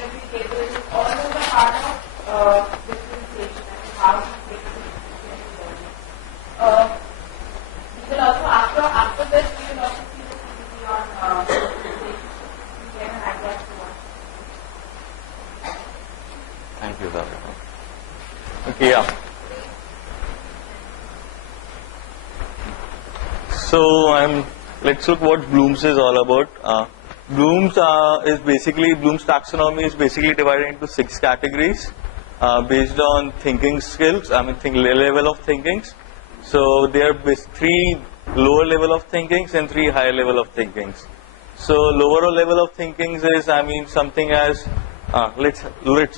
geometry tables, all those are part of differentiation and how to take differentiation. We will also, after this, we will also see the PPT on differentiation. You get an idea to what. Thank you, Dr. Okay, yeah. So let's look what Bloom's is all about. Bloom's Bloom's taxonomy is basically divided into 6 categories based on thinking skills. Level of thinkings. So there are 3 lower level of thinkings and 3 higher level of thinkings. So lower level of thinkings is something as let's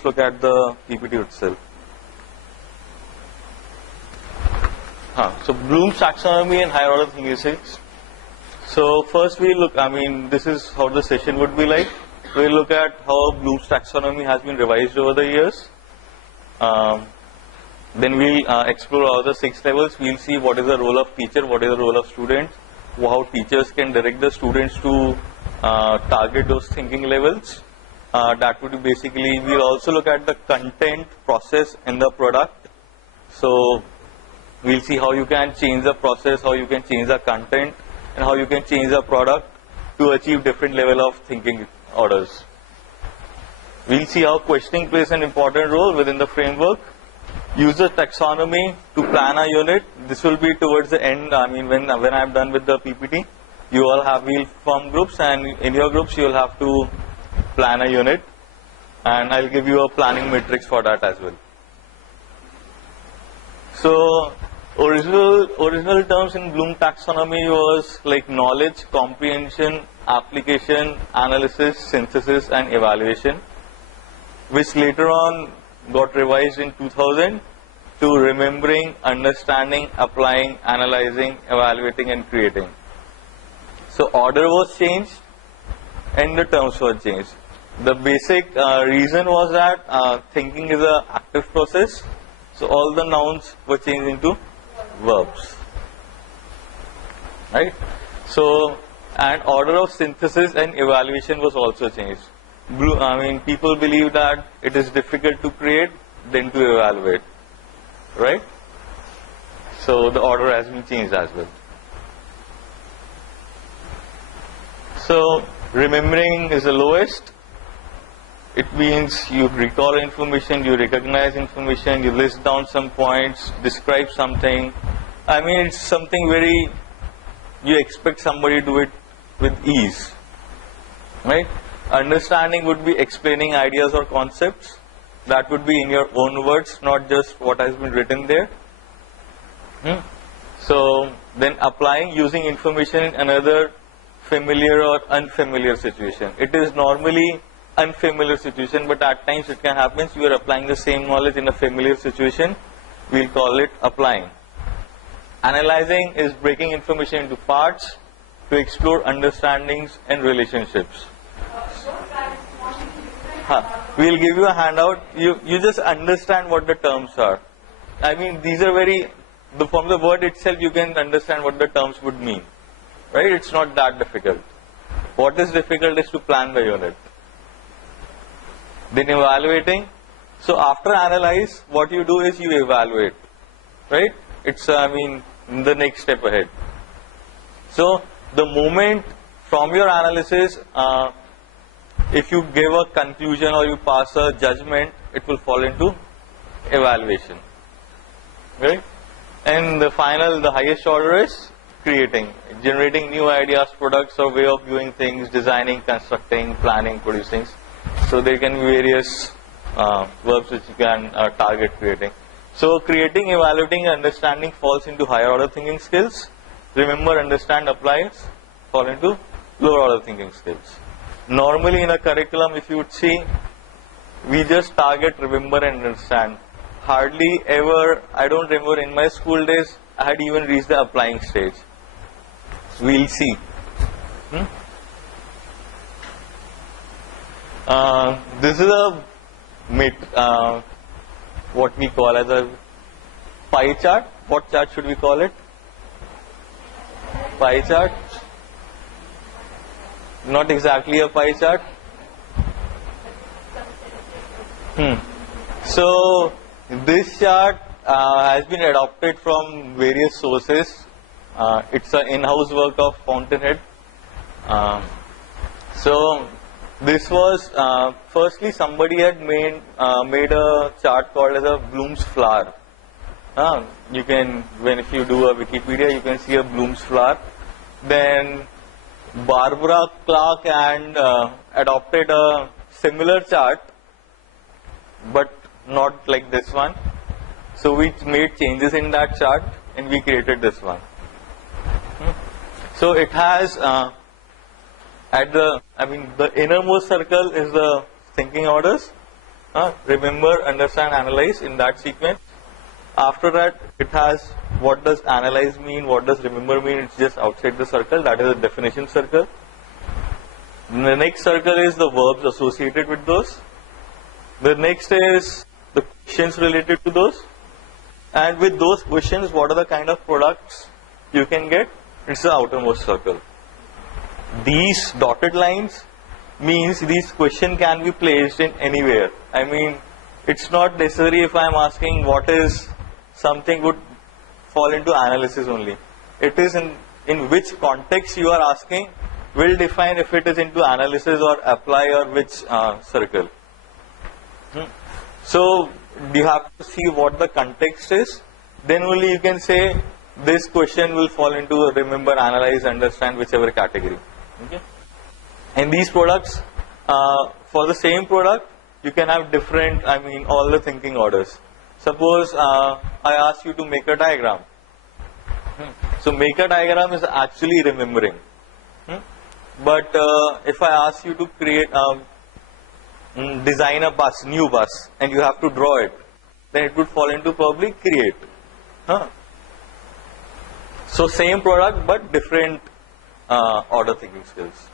look at the PPT itself. So Bloom's taxonomy and higher order thinking skills. So first we look, this is how the session would be like. We'll look at how Bloom's taxonomy has been revised over the years. Then we'll explore all the 6 levels. We'll see what is the role of teacher, what is the role of student, how teachers can direct the students to target those thinking levels. That would be basically, we'll also look at the content, process and the product. So we'll see how you can change the process, how you can change the content, and how you can change the product to achieve different level of thinking orders. We'll see how questioning plays an important role within the framework. Use the taxonomy to plan a unit. This will be towards the end. When I'm done with the PPT, you all will form groups, and in your groups you will have to plan a unit, and I'll give you a planning matrix for that as well. So original terms in Bloom taxonomy was like knowledge, comprehension, application, analysis, synthesis and evaluation, which later on got revised in 2000 to remembering, understanding, applying, analyzing, evaluating and creating. So order was changed and the terms were changed. The basic reason was that thinking is an active process, so all the nouns were changed into verbs, right? So, and order of synthesis and evaluation was also changed. People believe that it is difficult to create than to evaluate, right? So the order has been changed as well. So remembering is the lowest. It means you recall information, you recognize information, you list down some points, describe something. It's something very, you expect somebody to do it with ease, right? Understanding would be explaining ideas or concepts. That would be in your own words, not just what has been written there. So then applying, using information in another familiar or unfamiliar situation. It is normally unfamiliar situation, but at times it can happen you are applying the same knowledge in a familiar situation. We'll call it applying. Analyzing is breaking information into parts to explore understandings and relationships. We'll give you a handout. You just understand what the terms are. These are from the word itself you can understand what the terms would mean, right? It's not that difficult. What is difficult is to plan the unit. Then evaluating. So after analyze, what you do is you evaluate, right? It's the next step ahead. So the moment from your analysis, if you give a conclusion or you pass a judgment, it will fall into evaluation, right? And the highest order is creating, generating new ideas, products or way of doing things, designing, constructing, planning, producing. So there can be various verbs which you can target creating. So creating, evaluating, and understanding falls into higher order thinking skills. Remember, understand, applies fall into lower order thinking skills. Normally in a curriculum, if you would see, we just target, remember and understand. Hardly ever, I don't remember in my school days, I had even reached the applying stage. We'll see. This is a what we call as a pie chart. What chart should we call it? Pie chart. Not exactly a pie chart. So this chart has been adopted from various sources. It's an in-house work of Fountainhead. So this was firstly somebody had made a chart called as a Bloom's flower. You can, if you do a Wikipedia, you can see a Bloom's flower. Then Barbara Clark and adopted a similar chart, but not like this one. So we made changes in that chart and we created this one. So it has the innermost circle is the thinking orders. Remember, understand, analyze in that sequence. After that, it has what does analyze mean, what does remember mean. It's just outside the circle. That is a definition circle. The next circle is the verbs associated with those. The next is the questions related to those. And with those questions, what are the kind of products you can get? It's the outermost circle. These dotted lines means these questions can be placed in anywhere. I mean, it's not necessary if I am asking what is something would fall into analysis only. It is in which context you are asking will define if it is into analysis or apply or which circle. So you have to see what the context is. Then only you can say this question will fall into remember, analyze, understand, whichever category. Okay. And these products, for the same product, you can have different, all the thinking orders. Suppose I ask you to make a diagram. So make a diagram is actually remembering. But if I ask you to create, design a bus, new bus, and you have to draw it, then it would fall into probably create. So same product but different order thinking skills.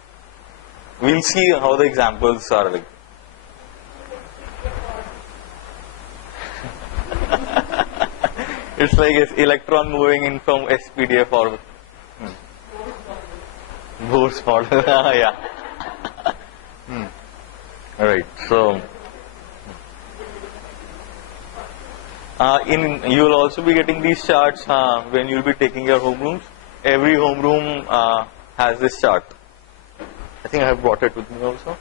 We'll see how the examples are like. It's like an electron moving in from SPDF or Bohr's model. Yeah. Alright, so you will also be getting these charts when you will be taking your homerooms. Every homeroom has this chart. I think I have brought it with me also.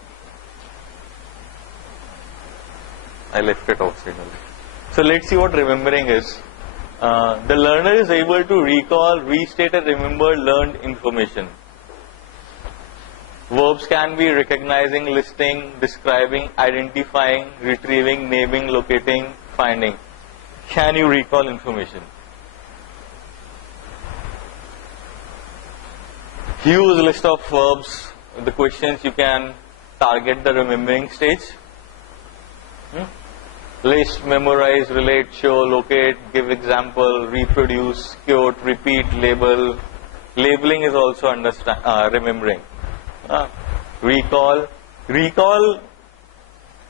I left it outside. So let's see what remembering is. The learner is able to recall, restate and remember learned information. Verbs can be recognizing, listing, describing, identifying, retrieving, naming, locating, finding. Can you recall information? Use list of verbs. The questions you can target the remembering stage. List, memorize, relate, show, locate, give example, reproduce, quote, repeat, label. Labeling is also remembering. Recall. Recall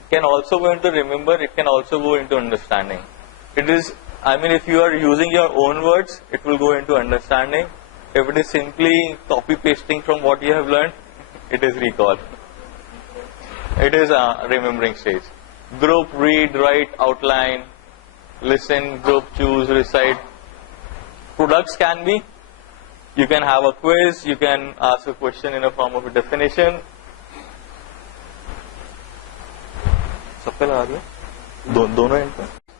can also go into remember, it can also go into understanding. It is, if you are using your own words, it will go into understanding. If it is simply copy pasting from what you have learned, it is recall. It is a remembering stage. Group, read, write, outline, listen, group, choose, recite. Products can be, you can have a quiz, you can ask a question in a form of a definition.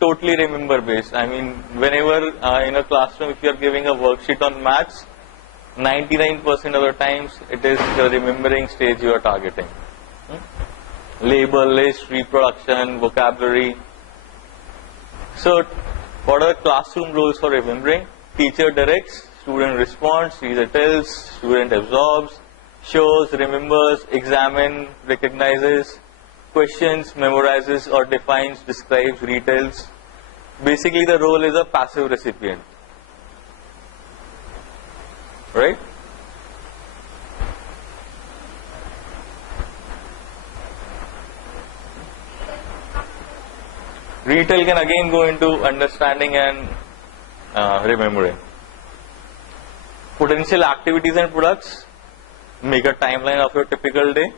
Totally remember based. Whenever in a classroom, if you are giving a worksheet on maths, 99% of the times it is the remembering stage you are targeting. Label, list, reproduction, vocabulary. So, what are the classroom rules for remembering? Teacher directs, student responds, teacher tells, student absorbs, shows, remembers, examines, recognizes, questions, memorizes or defines, describes, retells. Basically the role is a passive recipient. Right? Retell can again go into understanding and remembering. Potential activities and products. Make a timeline of your typical day.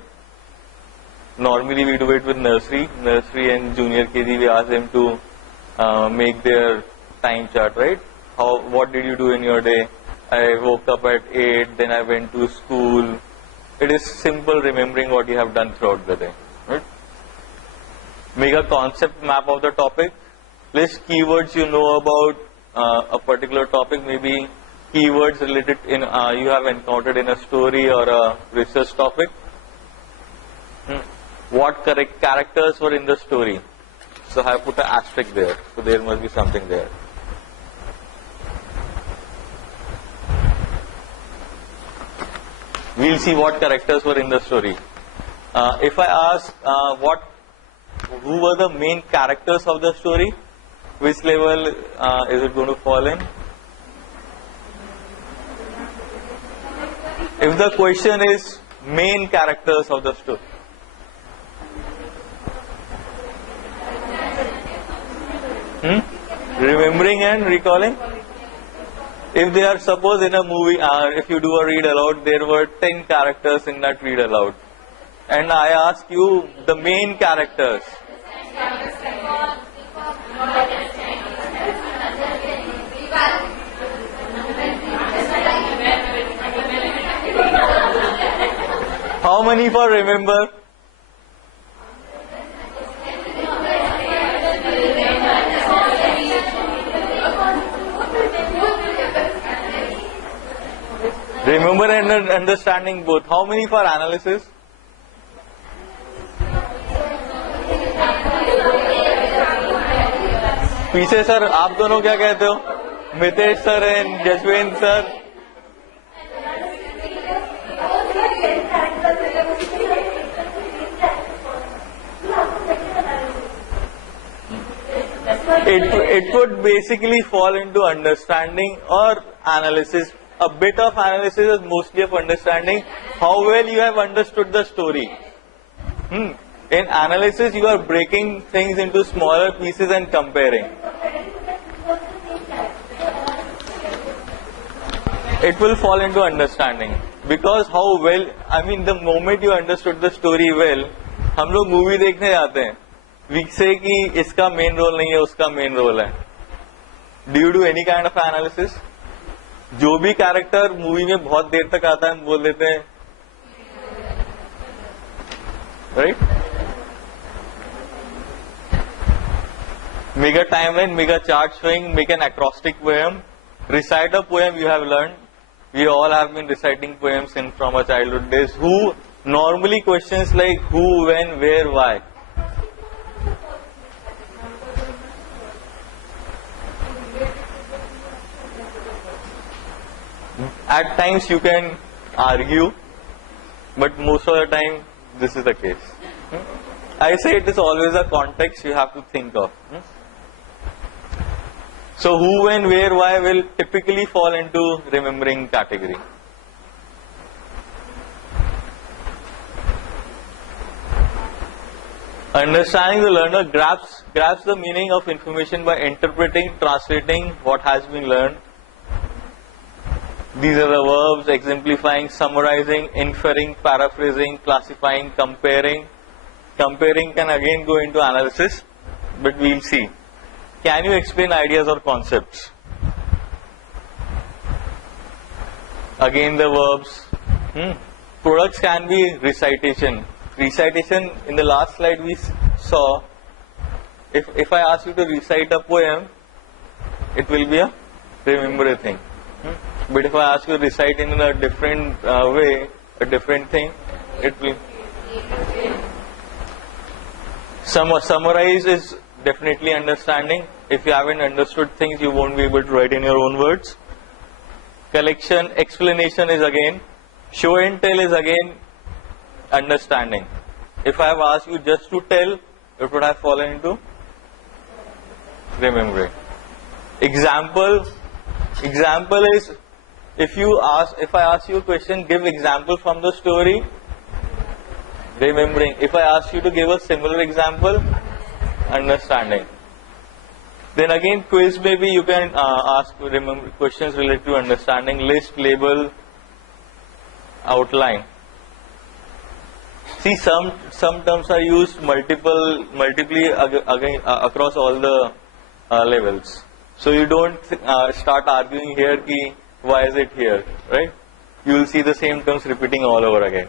Normally we do it with nursery and junior KG. We ask them to make their time chart, right? What did you do in your day? I woke up at 8, then I went to school. It is simple remembering what you have done throughout the day, right? Make a concept map of the topic. List keywords you know about a particular topic, maybe keywords related in you have encountered in a story or a research topic. What correct characters were in the story? So I have put an asterisk there. So there must be something there. We'll see what characters were in the story. If I ask who were the main characters of the story, which level is it going to fall in? If the question is main characters of the story, remembering and recalling. If they are, suppose in a movie, if you do a read aloud, there were 10 characters in that read aloud, and I ask you the main characters. How many for remember? Remember and understanding both. How many for analysis? पीछे sir आप दोनों क्या कहते हो? Mitesh sir and Jasvendra sir. It would basically fall into understanding or analysis. A bit of analysis is mostly of understanding how well you have understood the story. In analysis, you are breaking things into smaller pieces and comparing. It will fall into understanding. Because how well, I mean the moment you understood the story well, हम लोग movie देखने जाते हैं. We say कि इसका main role नहीं है, उसका मेन रोल है. Do you do any kind of analysis? जो भी कैरेक्टर मूवी में बहुत देर तक आता है हम बोल देते हैं, right? Make a timeline, make a chart showing, make an acrostic poem, recite a poem you have learned. We all have been reciting poems from our childhood days. Who normally questions like who, when, where, why. At times you can argue, but most of the time this is the case. I say it is always a context you have to think of. So who, when, where, why will typically fall into remembering category. Understanding, the learner grasps the meaning of information by interpreting, translating what has been learned. These are the verbs: exemplifying, summarizing, inferring, paraphrasing, classifying, comparing. Comparing can again go into analysis, but we'll see. Can you explain ideas or concepts? Again the verbs. Products can be recitation. Recitation, in the last slide we saw, if I ask you to recite a poem, it will be a remember a thing. But if I ask you to recite in a different way, a different thing, it will. Summarize is definitely understanding. If you haven't understood things, you won't be able to write in your own words. Collection, explanation is again. Show and tell is again understanding. If I have asked you just to tell, it would have fallen into remembering. Example is, if I ask you a question, give example from the story, remembering. If I ask you to give a similar example, understanding. Then again quiz, maybe you can ask questions related to understanding. List, label, outline. See, some terms are used multiply again across all the levels. So you don't start arguing here ki why is it here, right? You will see the same terms repeating all over again.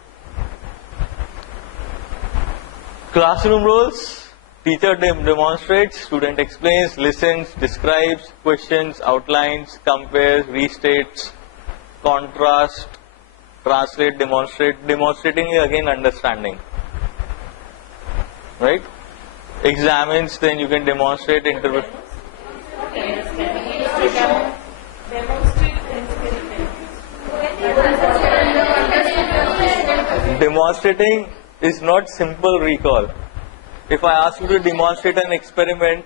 Classroom roles. Teacher demonstrates, student explains, listens, describes, questions, outlines, compares, restates, contrast, translate, demonstrate. Demonstrating is again understanding, right? Examines, then you can demonstrate, interpret. Demonstrating is not simple recall. If I ask you to demonstrate an experiment,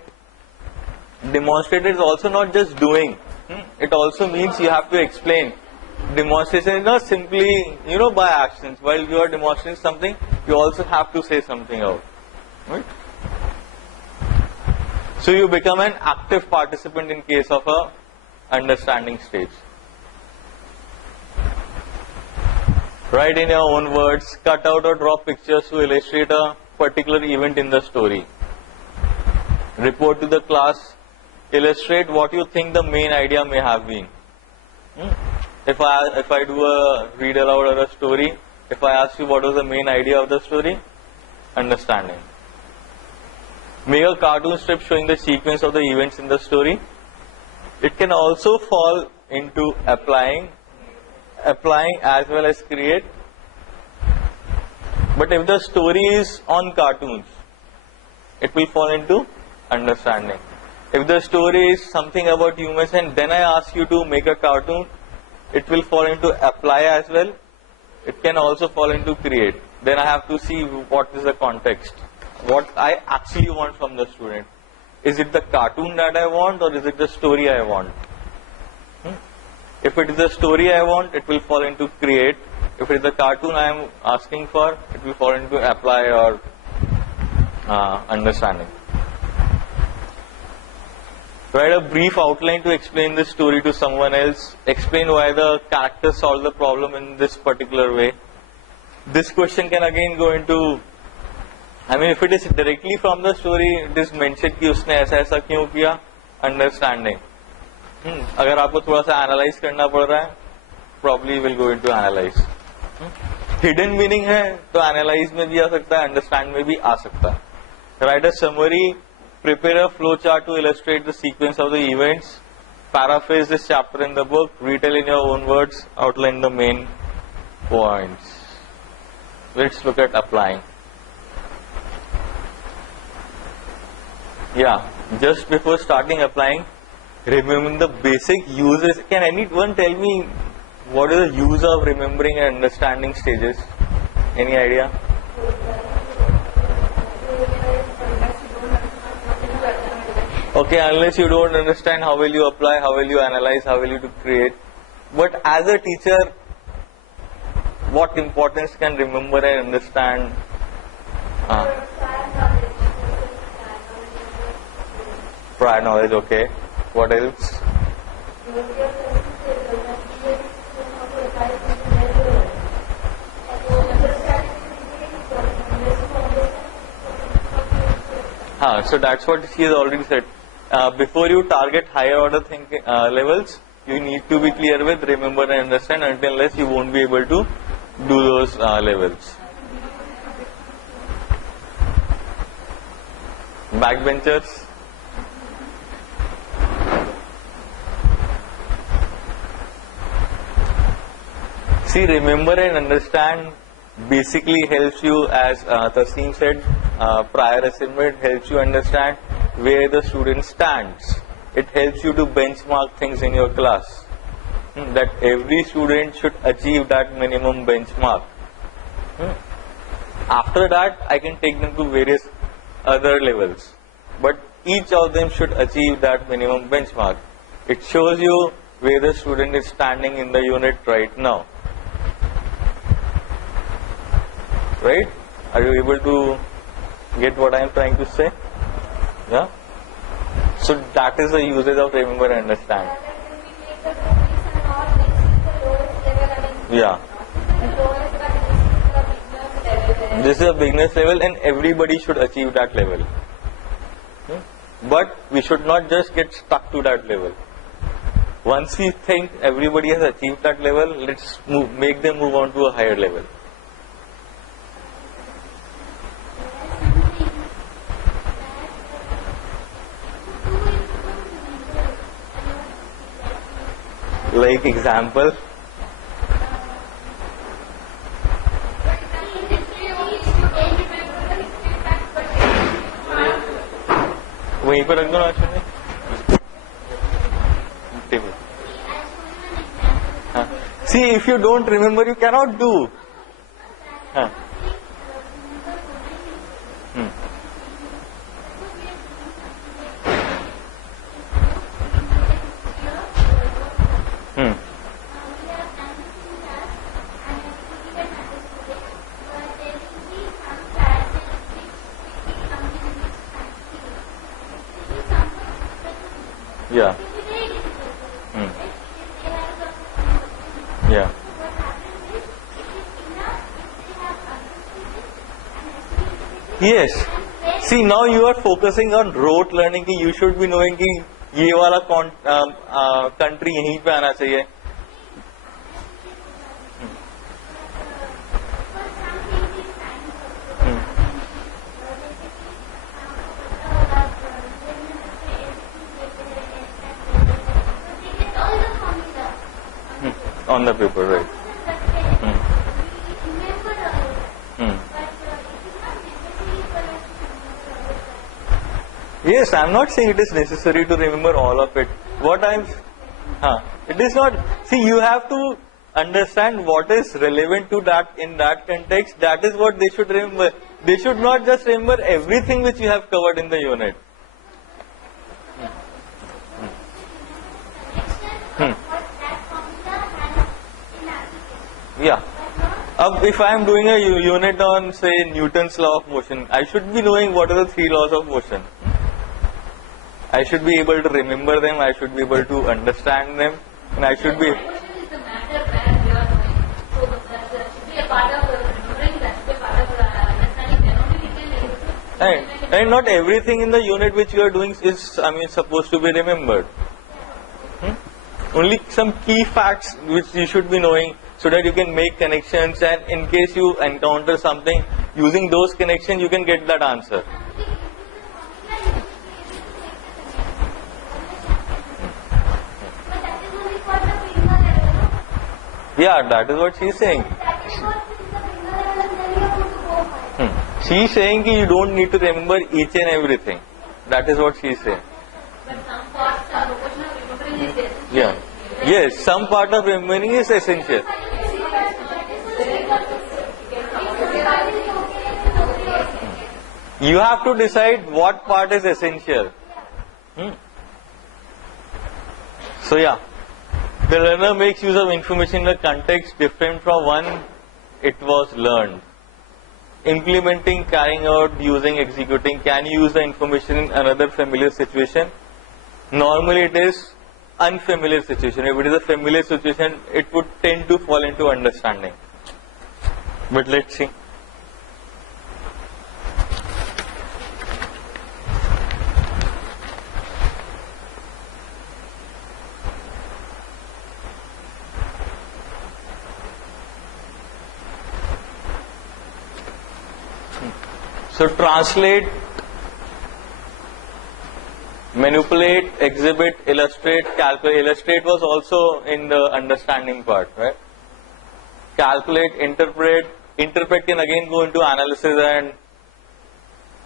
demonstrate is also not just doing. It also means you have to explain. Demonstration is not simply, by actions. While you are demonstrating something, you also have to say something out. Right? So you become an active participant in case of a understanding stage. Write in your own words, cut out or draw pictures to illustrate a particular event in the story. Report to the class, illustrate what you think the main idea may have been. If I do a read aloud or a story, if I ask you what was the main idea of the story, understanding. Make a cartoon strip showing the sequence of the events in the story. It can also fall into applying as well as create. But if the story is on cartoons, it will fall into understanding. If the story is something about humans and then I ask you to make a cartoon, it will fall into apply as well. It can also fall into create. Then I have to see what is the context. What I actually want from the student. Is it the cartoon that I want or is it the story I want? If it is the story I want, it will fall into create. If it is the cartoon I am asking for, it will fall into apply or understanding. Write a brief outline to explain the story to someone else. Explain why the character solved the problem in this particular way. This question can again go into, if it is directly from the story, it is mentioned कि उसने ऐसा क्यों किया, understanding. अगर आपको थोड़ा सा analyse करना पड़ रहा है, probably will go into analyze. Hidden meaning है तो analyze में भी आ सकता है, understand में भी आ सकता है. Write a summary, prepare a flow chart to illustrate the sequence of the events, paraphrase this chapter in the book, retell in your own words, outline the main points. Let's look at applying. Yeah, just before starting applying, remembering the basic uses. Can anyone tell me what is the use of remembering and understanding stages? Any idea? Okay, unless you don't understand, how will you apply, how will you analyze, how will you create? But as a teacher, what importance can remember and understand? Prior knowledge, okay. What else? So that's what she has already said. Before you target higher order thinking levels, you need to be clear with, remember and understand, unless you won't be able to do those levels. Backbenchers. See, remember and understand basically helps you, as Tasim said, prior assignment helps you understand where the student stands. It helps you to benchmark things in your class. That every student should achieve that minimum benchmark. After that, I can take them to various other levels. But each of them should achieve that minimum benchmark. It shows you where the student is standing in the unit right now. Right? Are you able to get what I am trying to say? Yeah? So that is the usage of remember and understand. Yeah. This is a beginner's level and everybody should achieve that level. But we should not just get stuck to that level. Once we think everybody has achieved that level, let's make them move on to a higher level. Like example. वहीं पर रख दो ना actually. See, if you don't remember, you cannot do. Huh. Yeah. Yeah. Yes. See, now you are focusing on rote learning कि you should be knowing कि ये वाला country यहीं पे आना चाहिए. On the paper, right? Yes, I am not saying it is necessary to remember all of it. It is not. See, you have to understand what is relevant to that in that context. That is what they should remember. They should not just remember everything which you have covered in the unit. Yeah. If I am doing a unit on, say, Newton's law of motion, I should be knowing what are the 3 laws of motion. I should be able to remember them, I should be able to understand them, and I should be... And not everything in the unit which you are doing is, supposed to be remembered. Only some key facts which you should be knowing, so that you can make connections, and in case you encounter something, using those connections you can get that answer. Yeah, that is what she is saying. She is saying that you don't need to remember each and everything. That is what she is saying. But some parts are remembering is essential. Yeah. Yes, some part of remembering is essential. You have to decide what part is essential. So yeah, the learner makes use of information in a context different from one it was learned. Implementing, carrying out, using, executing. Can you use the information in another familiar situation? Normally it is unfamiliar situation. If it is a familiar situation, it would tend to fall into understanding. But let's see. So translate, manipulate, exhibit, illustrate, calculate. Illustrate was also in the understanding part, right? Calculate, interpret. Interpret can again go into analysis and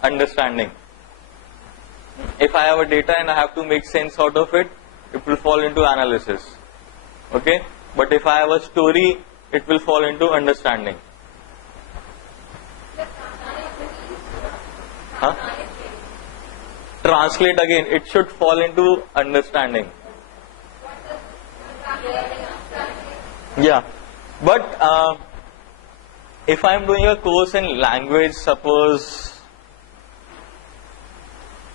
understanding. If I have a data and I have to make sense out of it, it will fall into analysis. Okay? But if I have a story, it will fall into understanding. Huh? Translate again, it should fall into understanding. Yeah, but if I am doing a course in language, suppose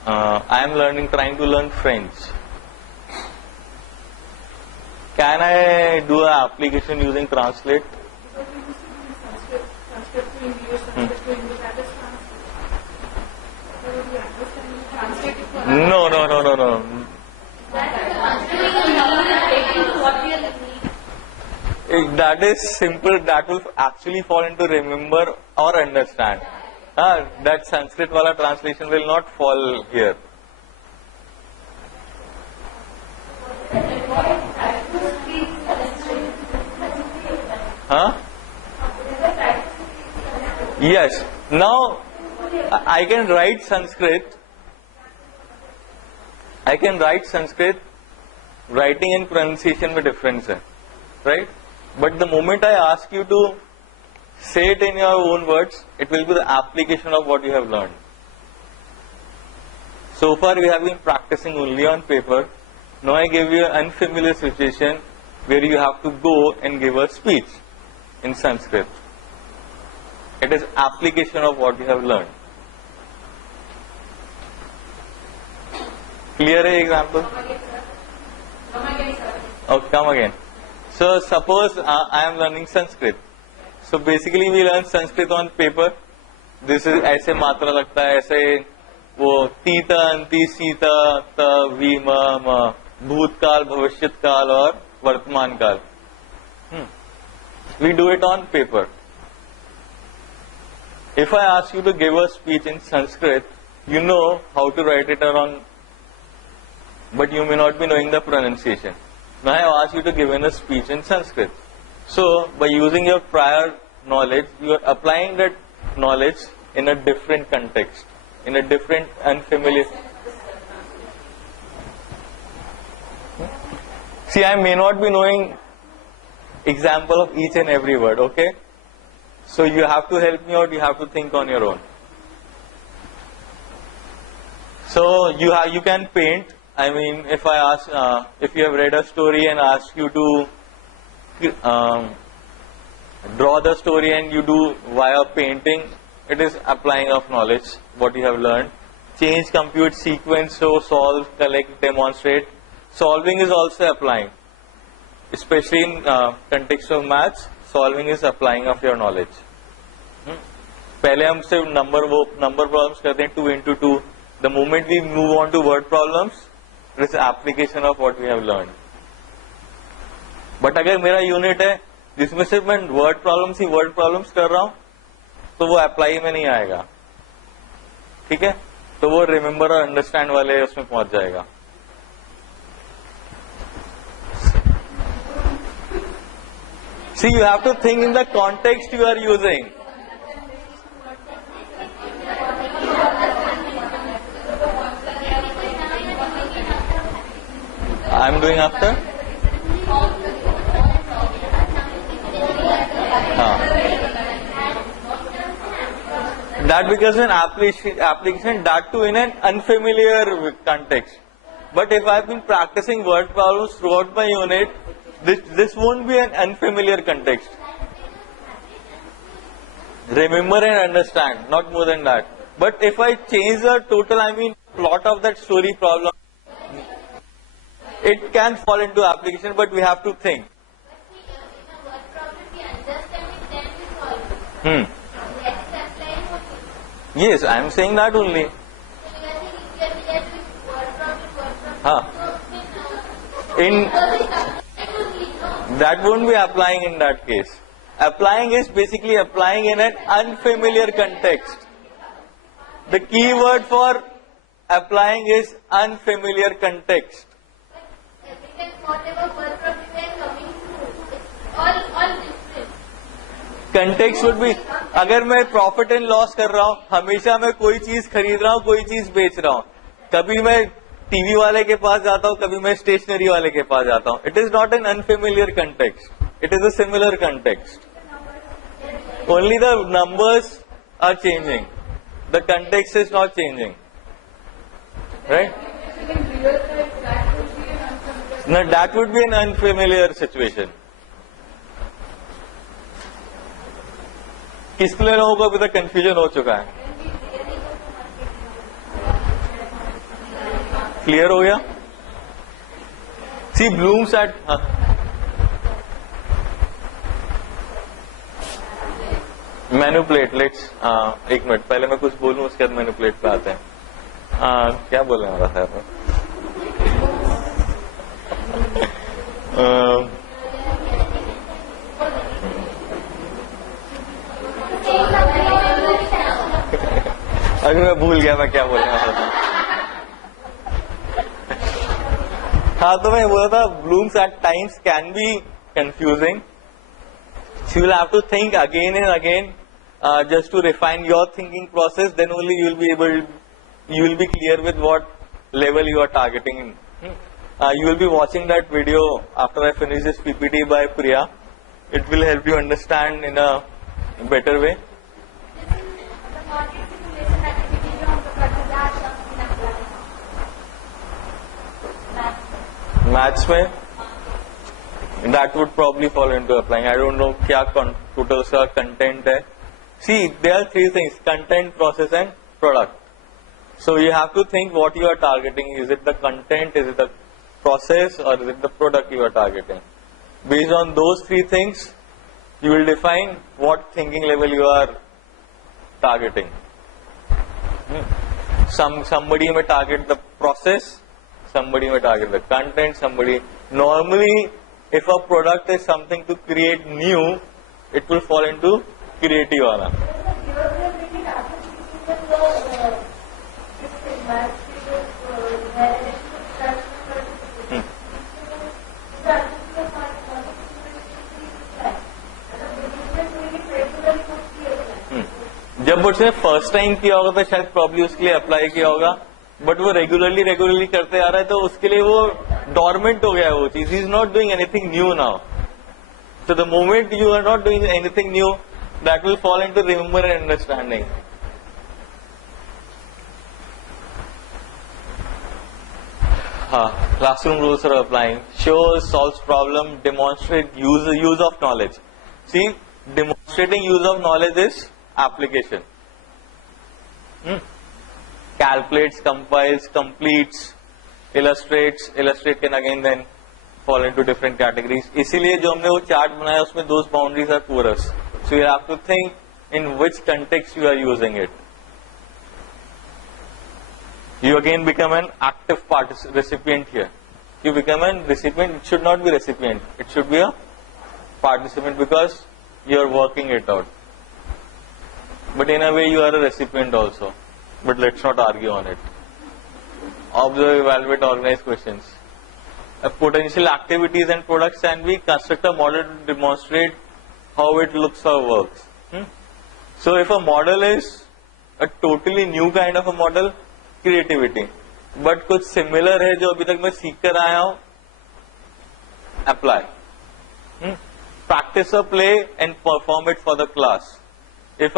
I am trying to learn French. Can I do an application using Translate? Sanskrit to English, Sanskrit to English, that is translation. So you understand, you translate it for us. No. What we are listening. That is simple. That will actually fall into remember or understand. That Sanskrit wala translation will not fall here. Huh? Yes. Now I can write Sanskrit. Writing and pronunciation में difference है, right? But the moment I ask you to say it in your own words, it will be the application of what you have learned. So far we have been practicing only on paper. Now I give you an unfamiliar situation where you have to go and give a speech in Sanskrit. It is application of what you have learned. Clear example? Okay, come again. So suppose I am learning Sanskrit. So basically we learn Sanskrit on paper. This is ऐसे मात्रा लगता है, ऐसे वो तीता अंति सीता त Vim म भूतकाल भविष्यत काल और वर्तमान काल. We do it on paper. If I ask you to give a speech in Sanskrit, you know how to write it around, but you may not be knowing the pronunciation. Now I ask you to give in a speech in Sanskrit. So by using your prior knowledge, you are applying that knowledge in a different context, in a different unfamiliar. See, I may not be knowing example of each and every word, okay? So you have to help me out, you have to think on your own. So you can paint. I mean, if I ask, if you have read a story and ask you to draw the story and you do via painting, it is applying of knowledge, what you have learned. Change, compute, sequence, show, solve, collect, demonstrate. Solving is also applying. Especially in context of maths, solving is applying of your knowledge. पहले हम सिर्फ number problems करते हैं 2 into 2. The moment we move on to word problems, it is application of what we have learned. But अगर मेरा unit है जिसमें सिर्फ मैं word problems कर रहा हूँ, तो वो apply में नहीं आएगा. ठीक है? तो वो remember और understand वाले उसमें पहुंच जाएगा. See, you have to think in the context you are using. I am doing after? That becomes an application, that too in an unfamiliar context. But if I have been practicing word problems throughout my unit, this won't be an unfamiliar context. Remember and understand, not more than that. But if I change the total, plot of that story problem, it can fall into application, but we have to think. Yes, I am saying that only. That won't be applying in that case. Applying is basically applying in an unfamiliar context. The key word for applying is unfamiliar context. Context would be, अगर मैं profit and loss कर रहा हूँ, हमेशा मैं कोई चीज खरीद रहा हूँ, कोई चीज बेच रहा हूँ. कभी मैं टीवी वाले के पास जाता हूँ, कभी मैं स्टेशनरी वाले के पास जाता हूँ. It is not an unfamiliar context, it is a similar context. Only the numbers are changing, the context is not changing, right? No, that would be an unfamiliar situation. किसके लिए लोगों को अभी तक कंफ्यूजन हो चुका है? क्लियर हो गया? सी ब्लूम्स एट मैनुपुलेट, लेट्स एक मिनट पहले मैं कुछ बोलूं उसके बाद मैनुपुलेट पे आते हैं. क्या बोलने वाला था मैं? अगर मैं भूल गया मैं क्या बोलने वाला था. हाँ, तो मैं बोला था blooms at times can be confusing. So you will have to think again and again just to refine your thinking process. Then only you will be clear with what level you are targeting in. You will be watching that video after I finish this PPT by Priya. It will help you understand in a better way. Maths में that would probably fall into applying. I don't know क्या total उसका content है. See, there are three things: content, process, and product. So you have to think what you are targeting. Is it the content? Is it the process? Or is it the product you are targeting? Based on those three things, you will define what thinking level you are targeting. Somebody may target the process. Somebody may target the content. Normally, if a product is something to create new, it will fall into creative वाला. जब उसने first time किया होगा तो शायद probably उसके लिए apply किया होगा, बट वो रेगुलरली करते आ रहा है तो उसके लिए वो डॉर्मेंट हो गया है वो चीज. He is not doing anything new now. So the moment you are not doing anything new, that will fall into remember and understanding. Classroom rules are applying. Shows, solves problem, demonstrate use of knowledge. See, demonstrating use of knowledge is application. Calculates, compiles, completes, illustrates. Illustrate can again then fall into different categories. इसीलिए जो हमने वो chart बनाया उसमें those boundaries are porous. So you have to think in which context you are using it. You again become an active recipient here. You become a recipient. It should not be recipient. It should be a participant because you are working it out. But in a way you are a recipient also. But let's not argue on it. Observe, evaluate, organize questions. Potential activities and products can be construct a model to demonstrate how it looks or works. So if a model is a totally new kind of a model, creativity. But कुछ similar है जो अभी तक मैं सीख कर आया हूँ, apply. Practice a play and perform it for the class. If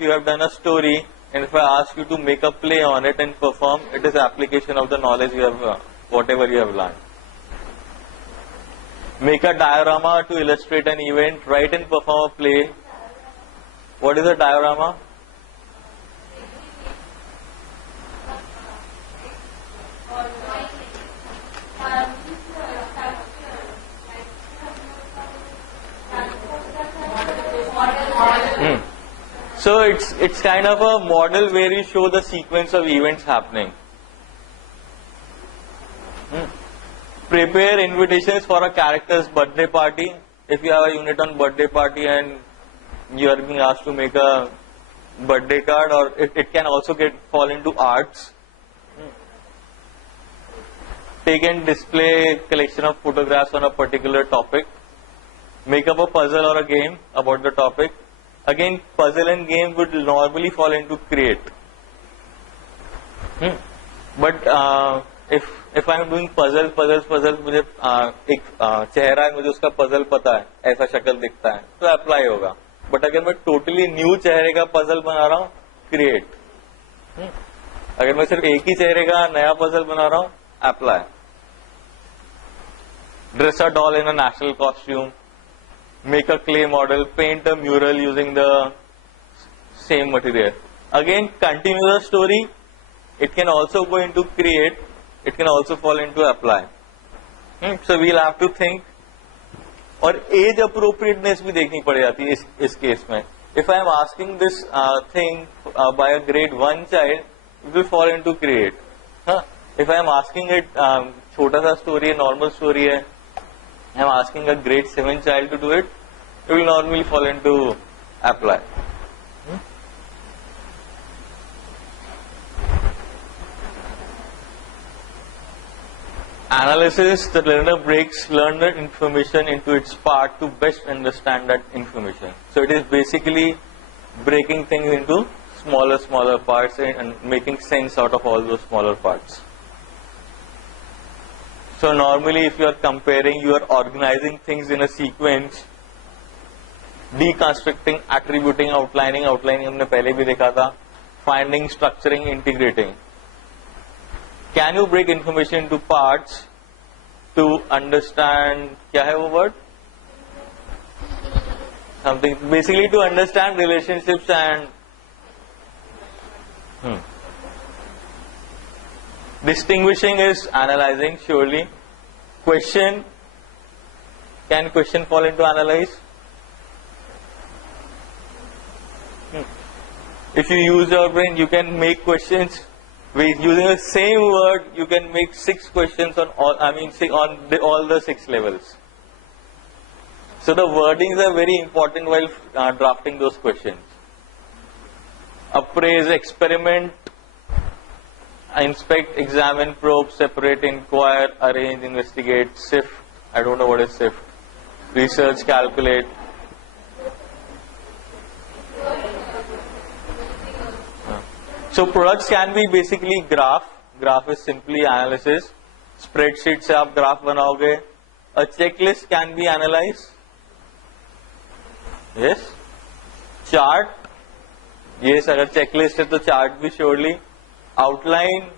you have done a story and if I ask you to make a play on it and perform, it is application of the knowledge you have, whatever you have learned. Make a diorama to illustrate an event, write and perform a play. What is a diorama? So it's kind of a model where you show the sequence of events happening. Prepare invitations for a character's birthday party. If you have a unit on birthday party and you are being asked to make a birthday card, or it can also fall into arts. Take and display collection of photographs on a particular topic. Make up a puzzle or a game about the topic. Again, puzzle and game would normally fall into create. But if I am doing puzzles, मुझे एक चेहरा है, मुझे उसका puzzle पता है, ऐसा शक्ल दिखता है, तो apply होगा. But अगर मैं totally new चेहरे का puzzle बना रहा हूँ, create. अगर मैं सिर्फ एक ही चेहरे का नया puzzle बना रहा हूँ, apply. Dress a doll in a national costume. Make a clay model, paint a mural using the same material. Again, continue the story. It can also go into create. It can also fall into apply. So we'll have to think. और as appropriateness भी देखनी पड़ जाती है इस case में. if I am asking this thing by a grade 1 child, it will fall into create. Huh? If I am asking it, छोटा सा story है, normal story है, I am asking a grade 7 child to do it, it will normally fall into apply. Analysis, the learner breaks learned information into its part to best understand that information. So it is basically breaking things into smaller parts and making sense out of all those smaller parts. So normally if you are comparing, you are organizing things in a sequence, deconstructing, attributing, outlining हमने पहले भी देखा था, finding, structuring, integrating. Can you break information into parts to understand, क्या है वो word? Something, basically to understand relationships and distinguishing is analyzing, surely. Question, can question fall into analyze? If you use your brain, you can make questions. With using the same word, you can make 6 questions on all. All the 6 levels. So the wordings are very important while drafting those questions. Appraise, experiment, inspect, examine, probe, separate, inquire, arrange, investigate, sift. I don't know what is sift. Research, calculate. So products can be basically graph. Graph is simply analysis. Spreadsheet से आप graph बनाओगे. A checklist can be analyzed. Yes. Chart. Yes, अगर checklist है तो chart भी surely. Outline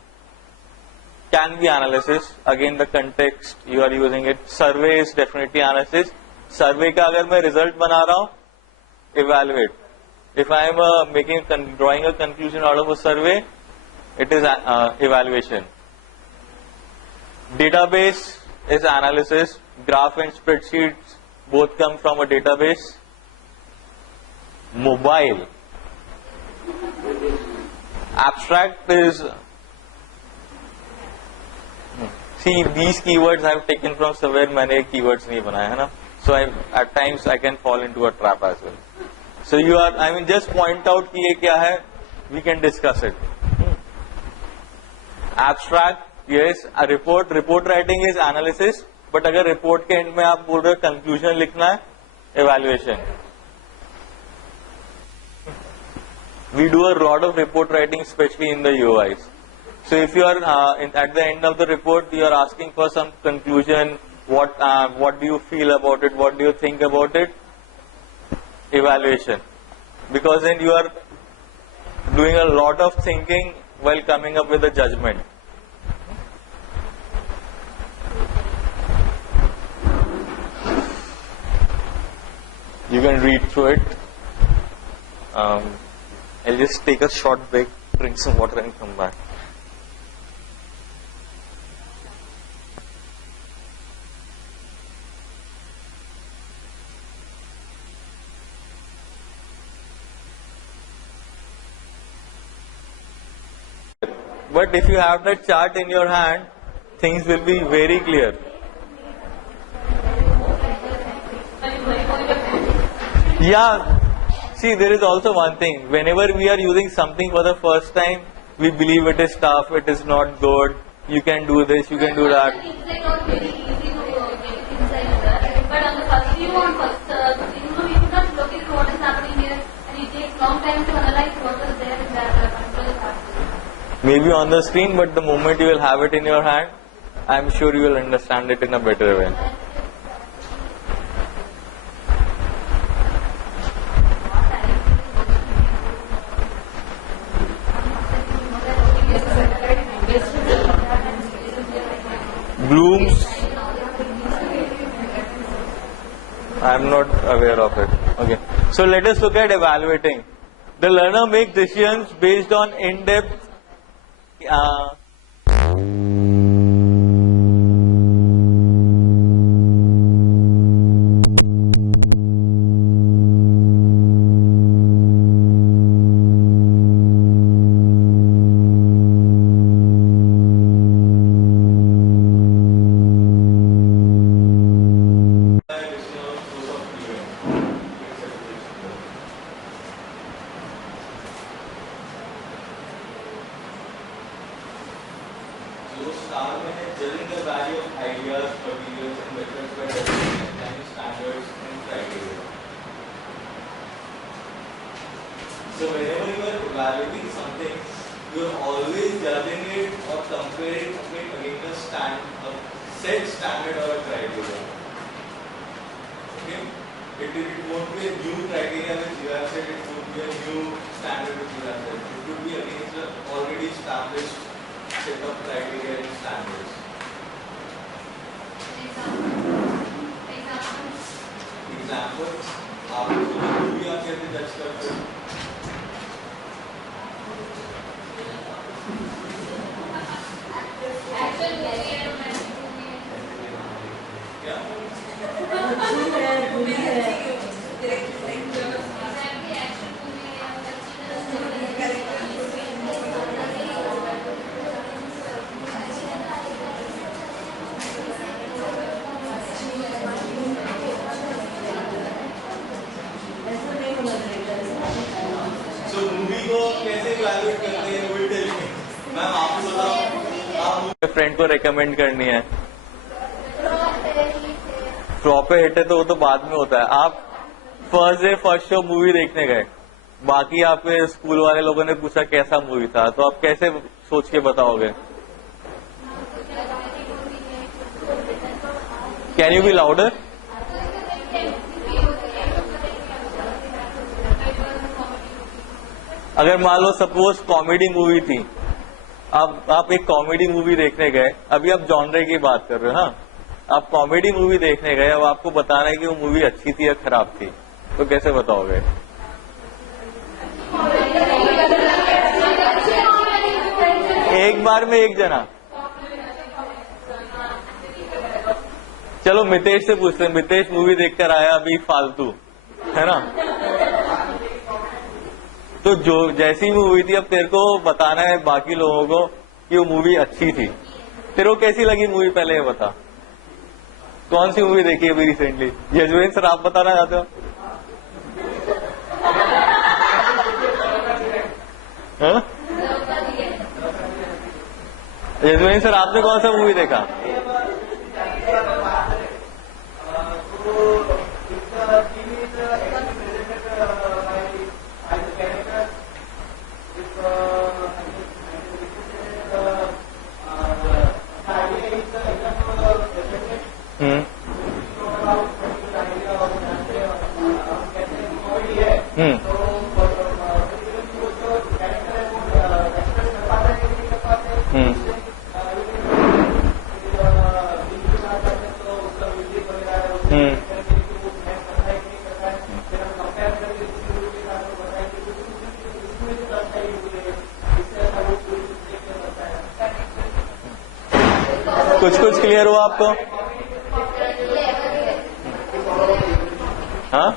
can be analysis. Again the context you are using it. Survey is definitely analysis. Survey का अगर मैं result बना रहा हूँ, evaluate. If I am drawing a conclusion out of a survey, it is evaluation. Database is analysis. Graph and spreadsheets both come from a database. Mobile. Abstract is. See, these keywords I have taken from somewhere. मैंने keywords नहीं बनाया है ना. So at times I can fall into a trap as well. So you are, just point out कि ये क्या है, we can discuss it. Abstract, yes, a report writing is analysis, but अगर report के end में आप बोल रहे हो conclusion लिखना है, evaluation. We do a lot of report writing, especially in the UIs. So if you are at the end of the report, you are asking for some conclusion. What do you feel about it? What do you think about it? Evaluation, because then you are doing a lot of thinking while coming up with a judgment. You can read through it. I'll just take a short break, drink some water and come back. But if you have that chart in your hand, things will be very clear. Yeah, see, there is also one thing. Whenever we are using something for the first time, we believe it is tough, it is not good, you can do this, you can do that. Very easy to get inside there. But on the first view, you should not look at what is happening here, and it takes long time to analyze what is there in that control is happening. Maybe on the screen, but the moment you will have it in your hand, I am sure you will understand it in a better way. Bloom's, I am not aware of it. Okay, so let us look at evaluating. The learner makes decisions based on in-depth So whenever you are evaluating something, you are always judging it or comparing it against a set standard or a criteria. Okay? It won't be a new criteria which you have set, it won't be a new standard which you have set. It would be against the already established set of criteria and standards. Example, आप movie आप कैसे जज करते हो? Friend को recommend करनी है, flop पे हिट है तो वो तो बाद में होता है. आप first day first show movie देखने गए, बाकी आपके स्कूल वाले लोगों ने पूछा कैसा मूवी था, तो आप कैसे सोच के बताओगे? Can you be louder? अगर मान लो सपोज कॉमेडी मूवी थी, अब आप एक कॉमेडी मूवी देखने गए, अभी आप जॉनरे की बात कर रहे हो, हाँ, आप कॉमेडी मूवी देखने गए, अब आपको बताना है कि वो मूवी अच्छी थी या खराब थी, तो कैसे बताओगे? एक बार में एक जना. चलो मितेश से पूछते हैं. मितेश मूवी देखकर आया अभी फालतू, है ना? तो जो जैसी मूवी थी, अब तेरे को बताना है बाकी लोगों को कि वो मूवी अच्छी थी. तेरे को कैसी लगी मूवी, पहले ये बता. कौन सी मूवी देखी अभी रिसेंटली? यजवेंद्र सर, आप बताना चाहते हो? यजवेंद्र सर, आपने कौन सा मूवी देखा? कुछ क्लियर हुआ आपको? हाँ,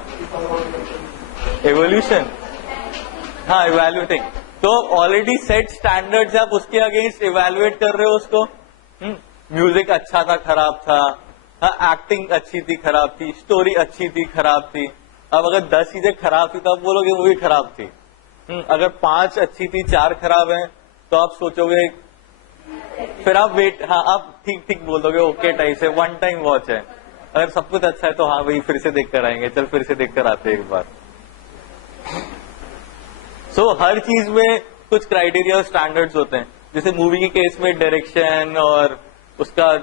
एवोल्यूशन, हाँ, इवैल्यूएटिंग. तो ऑलरेडी सेट स्टैंडर्ड्स, आप उसके अगेंस्ट इवैल्यूएट कर रहे हो उसको. म्यूजिक अच्छा था, खराब था, हाँ, एक्टिंग अच्छी थी, खराब थी, स्टोरी अच्छी थी, खराब थी. अब अगर 10 चीजें खराब थी तो आप बोलोगे मूवी खराब थी. अगर 5 अच्छी थी, 4 खराब है, तो आप सोचोगे, फिर आप वेट, हाँ, आप ठीक ठीक बोल दोगे, ओके टाइप से, वन टाइम वॉच है. अगर सब कुछ अच्छा है तो हाँ भाई फिर से देख कर आएंगे, चल फिर से देख कर आते हैं एक बार. सो हर चीज में कुछ क्राइटेरिया और स्टैंडर्ड्स होते हैं. जैसे मूवी के केस में डायरेक्शन और उसका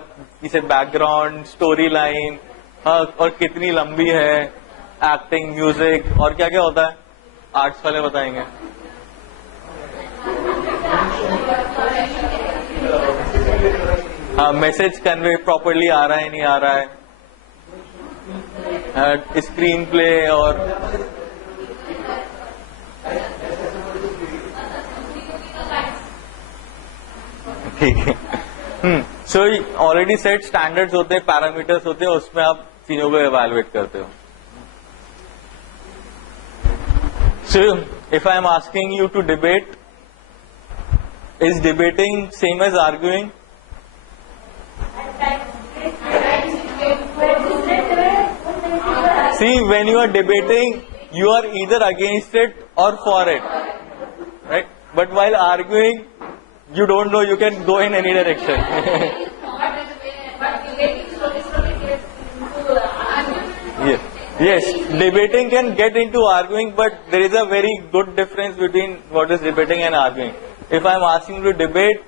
जैसे बैकग्राउंड, स्टोरी लाइन, हाँ, और कितनी लंबी है, एक्टिंग, म्यूजिक, और क्या क्या होता है, आर्ट्स वाले बताएंगे. हाँ, मैसेज कन्वे प्रॉपरली आ रहा है, नहीं आ रहा है, स्क्रीन प्ले, और ठीक है. सो ऑलरेडी सेट स्टैंडर्ड्स होते हैं, पैरामीटर्स होते हैं, उसमें आप चीजों को एवेलुएट करते हो. So if I am asking you to debate, is debating same as arguing? See, when you are debating, you are either against it or for it, right? But while arguing, you don't know, you can go in any direction. Yeah. Yes, debating can get into arguing, but there is a very good difference between what is debating and arguing. If I am asking you to debate,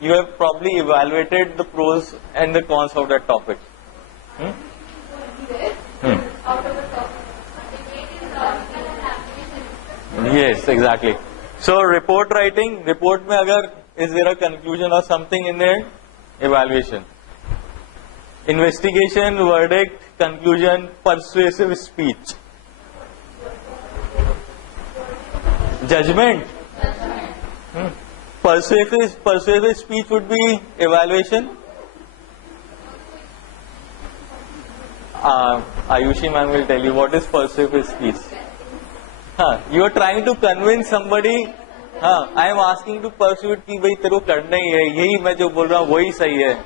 you have probably evaluated the pros and the cons of that topic. Hmm? Out of the topic. Debate is logical and application. Yes, exactly. So report writing, report mein agar is there a conclusion or something in there? Evaluation. Investigation, verdict, conclusion, persuasive speech. Judgment. Persuasive speech would be evaluation. Ayushi ma'am will tell you what is persuasive speech. You are trying to convince somebody. I am asking to persuade कि भाई तेरे को करना ही है, यही मैं जो बोल रहा हूँ वही सही है.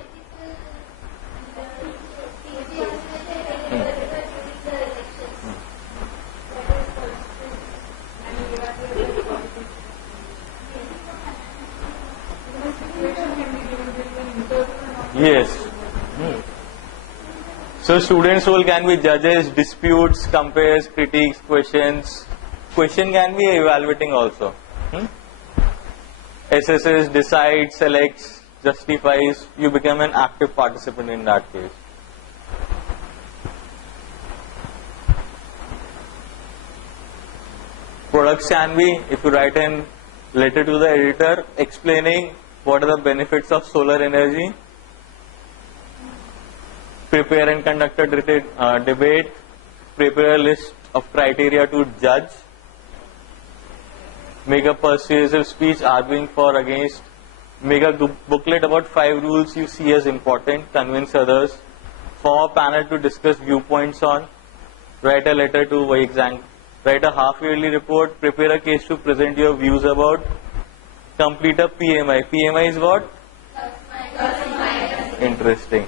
Yes. So students' role can be judges, disputes, compares, critiques, questions. Question can be evaluating also. Assesses, decides, selects, justifies. You become an active participant in that case. Products can be, if you write a letter to the editor explaining what are the benefits of solar energy. Prepare and conduct a debate, prepare a list of criteria to judge, make a persuasive speech arguing for against, make a booklet about 5 rules you see as important, convince others, form a panel to discuss viewpoints on, write a letter to exam, write a half-yearly report, prepare a case to present your views about, complete a PMI. PMI is what? Interesting.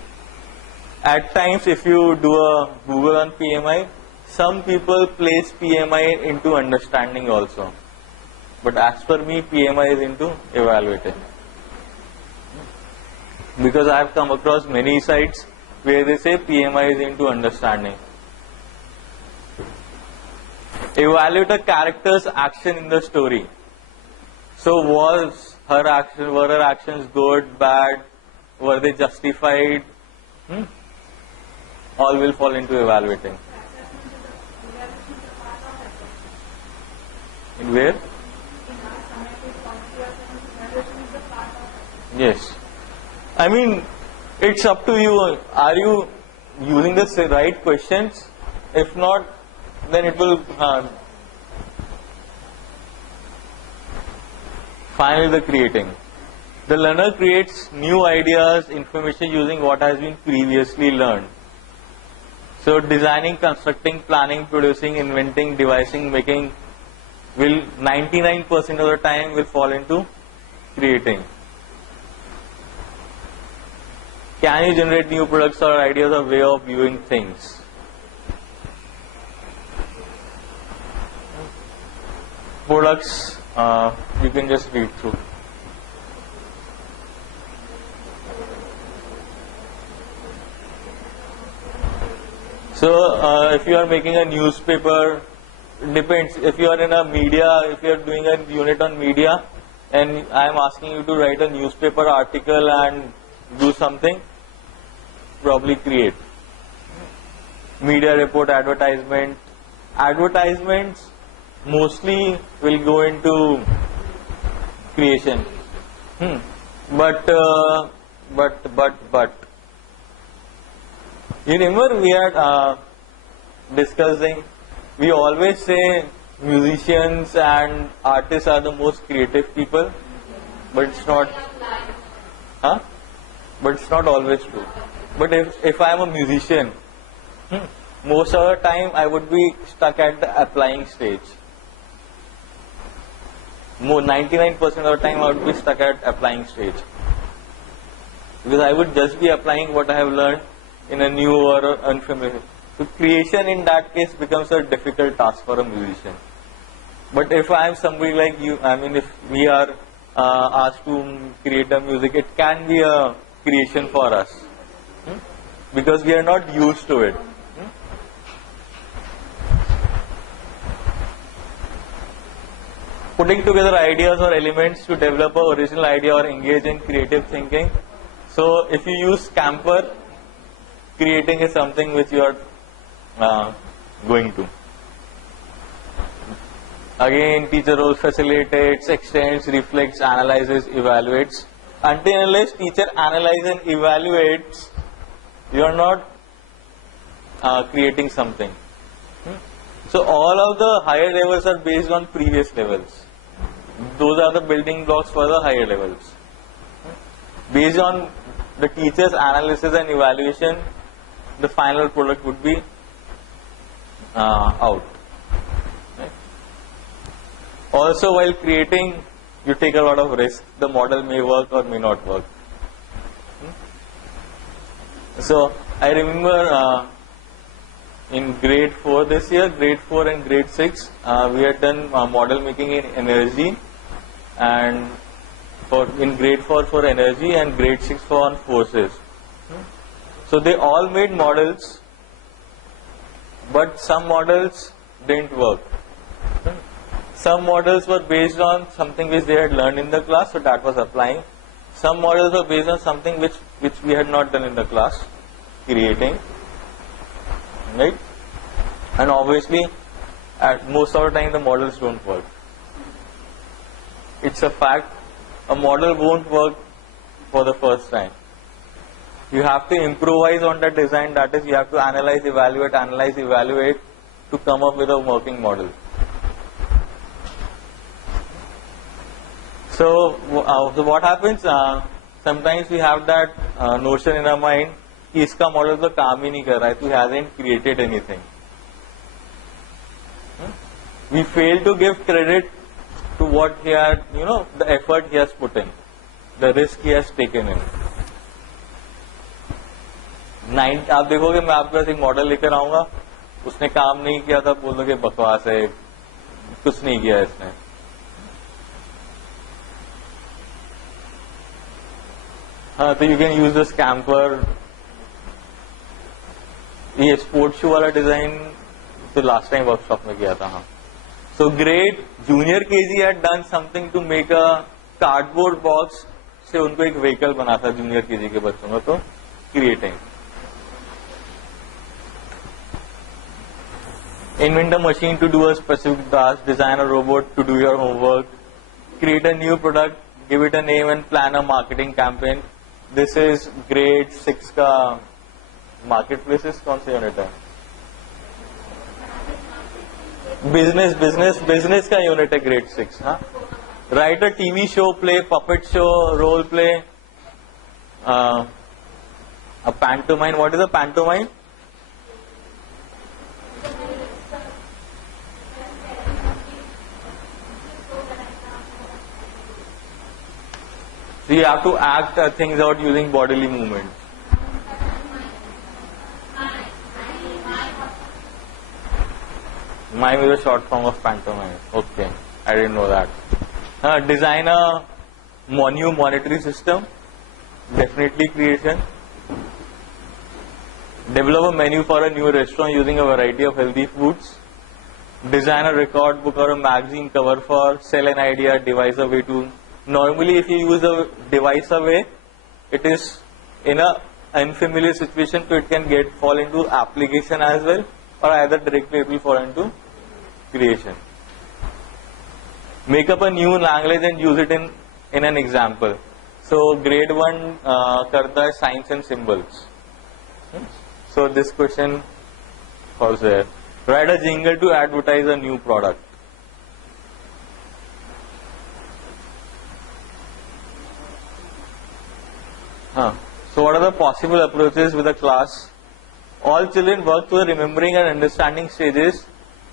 At times, if you do a Google on PMI, some people place PMI into understanding also. But as per me, PMI is into evaluating. Because I have come across many sites where they say PMI is into understanding. Evaluate a character's action in the story. So were her actions good, bad, were they justified? All will fall into evaluating. In where? Yes. I mean, it's up to you. Are you using the right questions? If not, then it will. Finally, the creating. The learner creates new ideas, information using what has been previously learned. So designing, constructing, planning, producing, inventing, devising, making will 99% of the time will fall into creating. Can you generate new products or ideas or way of viewing things? Products, you can just read through. So, if you are making a newspaper, it depends. If you are in a media, if you are doing a unit on media, and I am asking you to write a newspaper article and do something, probably create. Media report, advertisement. Advertisements mostly will go into creation. But you remember we are discussing, we always say musicians and artists are the most creative people, but it's not, but it's not always true. But if I am a musician, most of the time I would be stuck at the applying stage. 99% of the time I would be stuck at applying stage. Because I would just be applying what I have learned in a new or unfamiliar. So creation in that case becomes a difficult task for a musician. But if I am somebody like you, I mean if we are asked to create a music, it can be a creation for us. Because we are not used to it. putting together ideas or elements to develop an original idea or engage in creative thinking. So if you use SCAMPER, creating is something which you are going to. Again, teacher role facilitates, extends, reflects, analyzes, evaluates. Until and unless teacher analyzes and evaluates, you are not creating something. So all of the higher levels are based on previous levels. Those are the building blocks for the higher levels. Based on the teacher's analysis and evaluation, the final product would be out. Also, while creating, you take a lot of risk. The model may work or may not work. So I remember in grade 4 this year, grade 4 and grade 6, we had done model making in energy, and in grade 4 for energy and grade 6 for forces. So they all made models, but some models didn't work. Some models were based on something which they had learned in the class, so that was applying. Some models were based on something which we had not done in the class, creating. Right? And obviously, at most of the time, the models don't work. It's a fact. A model won't work for the first time. You have to improvise on that design. That is, you have to analyze, evaluate to come up with a working model. So what happens? Sometimes we have that notion in our mind कि इसका model तो काम ही नहीं कर रहा है, तो he hasn't created anything. We fail to give credit to what he had, the effort he has put in, the risk he has taken in. आप देखोगे मैं आपके पास एक मॉडल लेकर आऊंगा, उसने काम नहीं किया था, बोलोगे बकवास है, कुछ नहीं किया इसने. हाँ, तो you can use the scamper. ये स्पोर्ट्स शू वाला डिजाइन तो लास्ट टाइम वर्कशॉप में किया था. हाँ, so great junior KG had done something to make a cardboard box से उनको एक व्हीकल बना था जूनियर केजी के बच्चों का. तो creating. Invent a machine to do a specific task, design a robot to do your homework, create a new product, give it a name and plan a marketing campaign. This is grade 6 का marketplaces कौन से unit है? Business का unit है grade 6. हाँ, write a TV show, play puppet show, role play, a pantomime. What is a pantomime? So you have to act things out using bodily movement. Mime is a short form of pantomime. Okay, I didn't know that. Design a new monetary system. Definitely creation. Develop a menu for a new restaurant using a variety of healthy foods. Design a record book or a magazine cover for sell an idea, devise a way to. Normally, if you use a device away, it is in a unfamiliar situation, so it can fall into application as well, or either directly it will fall into creation. Make up a new language and use it in an example. So grade 1 karta hai signs and symbols. So this question falls there. Write a jingle to advertise a new product. So what are the possible approaches with a class? All children work through the remembering and understanding stages,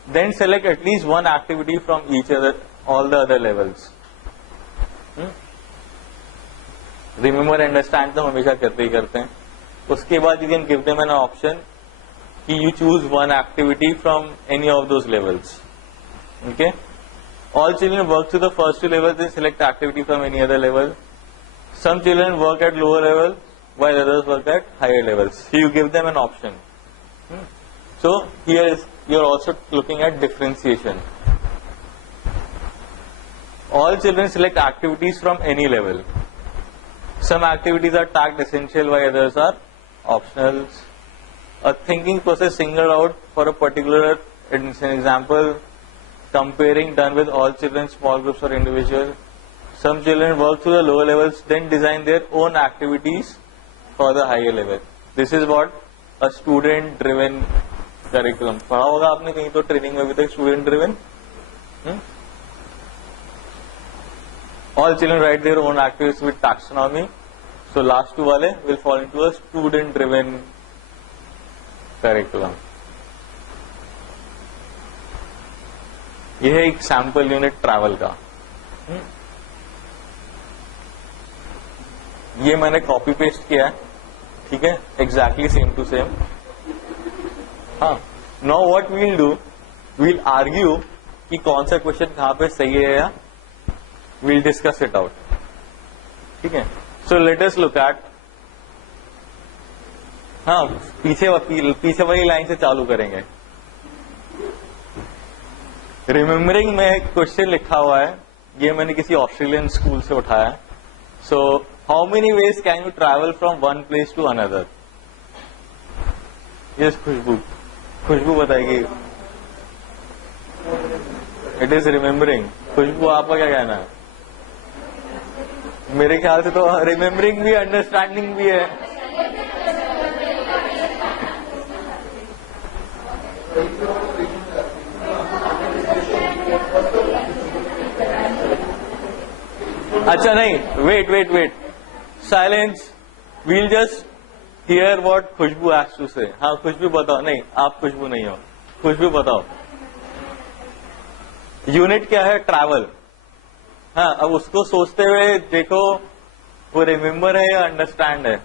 then select at least one activity from all the other levels. Remember, understand तो हमेशा करते ही करते हैं. उसके बाद you can give them an option कि you choose one activity from any of those levels. Okay? All children work through the first 2 levels, then select activity from any other level. Some children work at lower level, while others work at higher levels. So you give them an option. So here you are also looking at differentiation. All children select activities from any level. Some activities are tagged essential while others are optional. A thinking process singled out for a particular example, comparing done with all children, small groups or individual. Some children work through the lower levels, then design their own activities for the higher level. This is what a student driven curriculum. पढ़ा होगा आपने कहीं तो training में भी तक student driven. All children write their own activities with taxonomy. So last two वाले will fall into a student driven curriculum. यह है एक सैंपल यूनिट ट्रैवल का. ये मैंने कॉपी पेस्ट किया है, ठीक है, एग्जैक्टली सेम टू सेम. हाँ, now what we'll do, we'll argue कि कौन सा क्वेश्चन कहां पे सही है, या वील डिस्कस इट आउट. ठीक है. So let us look at, हाँ, पीछे वाली लाइन से चालू करेंगे. रिमेम्बरिंग में क्वेश्चन लिखा हुआ है, ये मैंने किसी ऑस्ट्रेलियन स्कूल से उठाया है. So how many ways can you travel from one place to another? Yes, Khushboo बताएगी. It is remembering. खुशबू, आपका क्या कहना है? मेरे ख्याल से तो रिमेम्बरिंग भी अंडरस्टैंडिंग भी है. अच्छा नहीं, wait, silence. We'll just hear what Khushbu has to say. हाँ, खुशबू बताओ. नहीं, आप खुशबू नहीं हो. खुशबू बताओ, यूनिट क्या है? ट्रैवल. हाँ, अब उसको सोचते हुए देखो, वो रिमेम्बर है या अंडरस्टैंड है?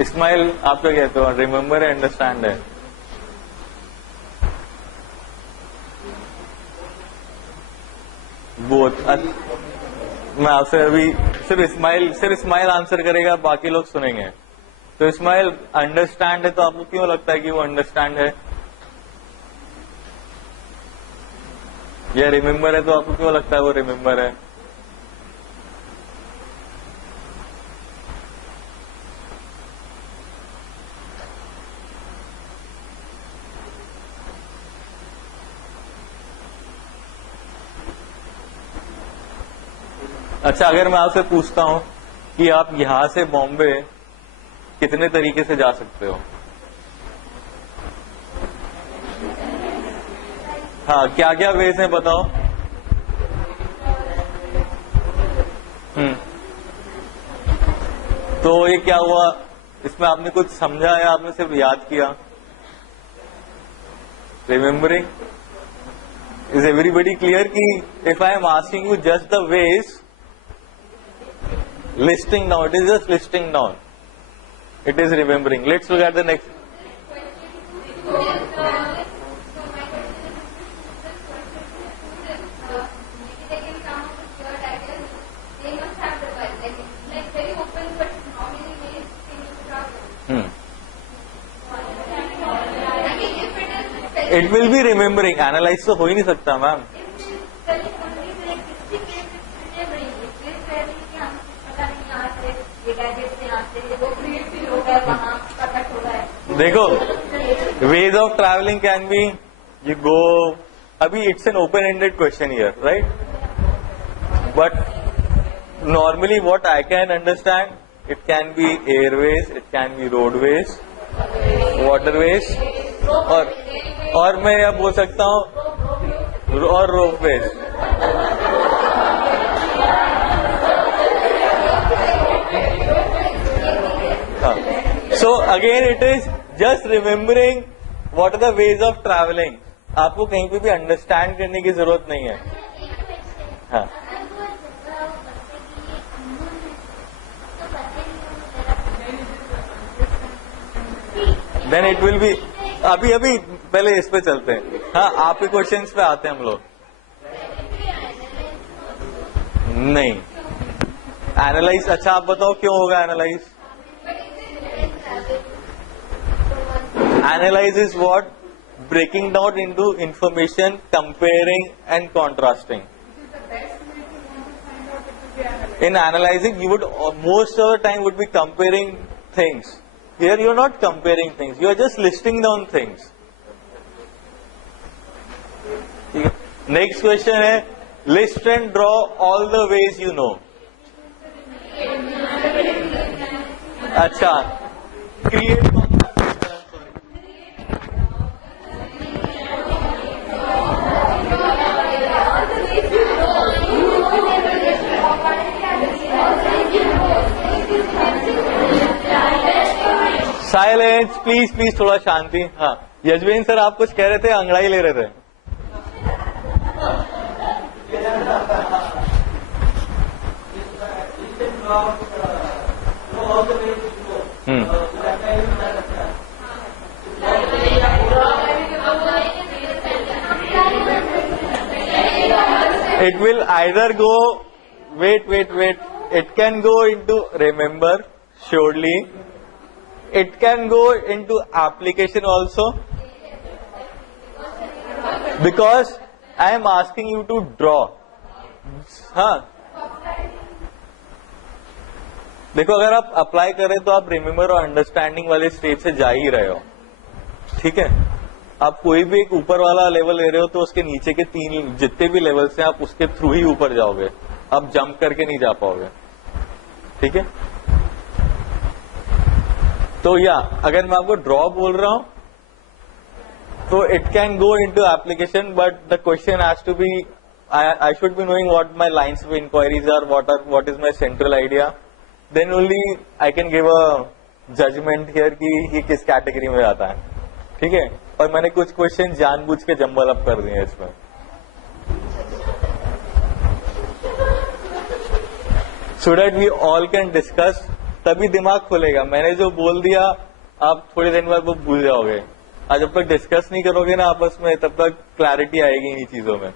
इस्माइल, आप क्या कहते हो? रिमेम्बर है, अंडरस्टैंड है? बोथ. मैं आपसे अभी सिर्फ इस्माइल आंसर करेगा, बाकी लोग सुनेंगे. तो इस्माइल, अंडरस्टैंड है तो आपको क्यों लगता है कि वो अंडरस्टैंड है? या रिमेम्बर है तो आपको क्यों लगता है वो रिमेम्बर है? अच्छा, अगर मैं आपसे पूछता हूं कि आप यहां से बॉम्बे कितने तरीके से जा सकते हो? हाँ, क्या क्या वेज हैं बताओ. तो ये क्या हुआ, इसमें आपने कुछ समझा या आपने सिर्फ याद किया? रिमेम्बरिंग. इज एवरीबडी क्लियर कि if I am asking you just the ways, listing down, it is just listing down, it is remembering. Let's look at the next. It will be remembering. Analyze तो हो ही नहीं सकता ma'am. देखो, ways of travelling can be you go. अभी it's an open ended question here, right? But normally what I can understand, it can be airways, it can be roadways, waterways, और मैं यह बोल सकता हूं और ropeways. So again it is just remembering what are the ways of traveling. आपको कहीं पे भी अंडरस्टैंड करने की जरूरत नहीं है. हाँ, देन इट विल बी. अभी पहले इस पे चलते हैं. हाँ, आपके क्वेश्चंस पे आते हैं हम लोग. नहीं, एनालाइज. अच्छा, आप बताओ क्यों होगा analyse? Analyze is what? Breaking down into information, comparing and contrasting. In analyzing, you would most of the time would be comparing things. Here you are not comparing things, you are just listing down things. Next question है, list and draw all the ways you know. अच्छा, create. Silence please please, थोड़ा शांति. हाँ, Yuzvendra sir आप कुछ कह रहे थे, अंगड़ाई ले रहे थे. It will either go, wait. It can go into remember, surely. It can go into application also. Because I am asking you to draw. हाँ. देखो, अगर आप अप्लाई करें तो आप रिमेम्बर और अंडरस्टैंडिंग वाले स्टेज से जा ही रहे हो. ठीक है. आप कोई भी एक ऊपर वाला लेवल ले रहे हो तो उसके नीचे के 3 जितने भी लेवल से आप उसके थ्रू ही ऊपर जाओगे. आप जंप करके नहीं जा पाओगे. ठीक है. तो या अगर मैं आपको ड्रॉ बोल रहा हूं तो it can go into application, but the question has to be, I should be knowing what my lines of inquiries are, what is my central idea. Then only I can give a judgement here कि ये किस category में आता है. ठीक है. और मैंने कुछ क्वेश्चन जानबूझ के जम्बल अप कर दिए इसमें. So that we all can discuss, तभी दिमाग खुलेगा. मैंने जो बोल दिया आप थोड़ी देर बाद वो भूल जाओगे. आज जब तक डिस्कस नहीं करोगे ना आपस में, तब तक क्लैरिटी आएगी इन्हीं चीजों में.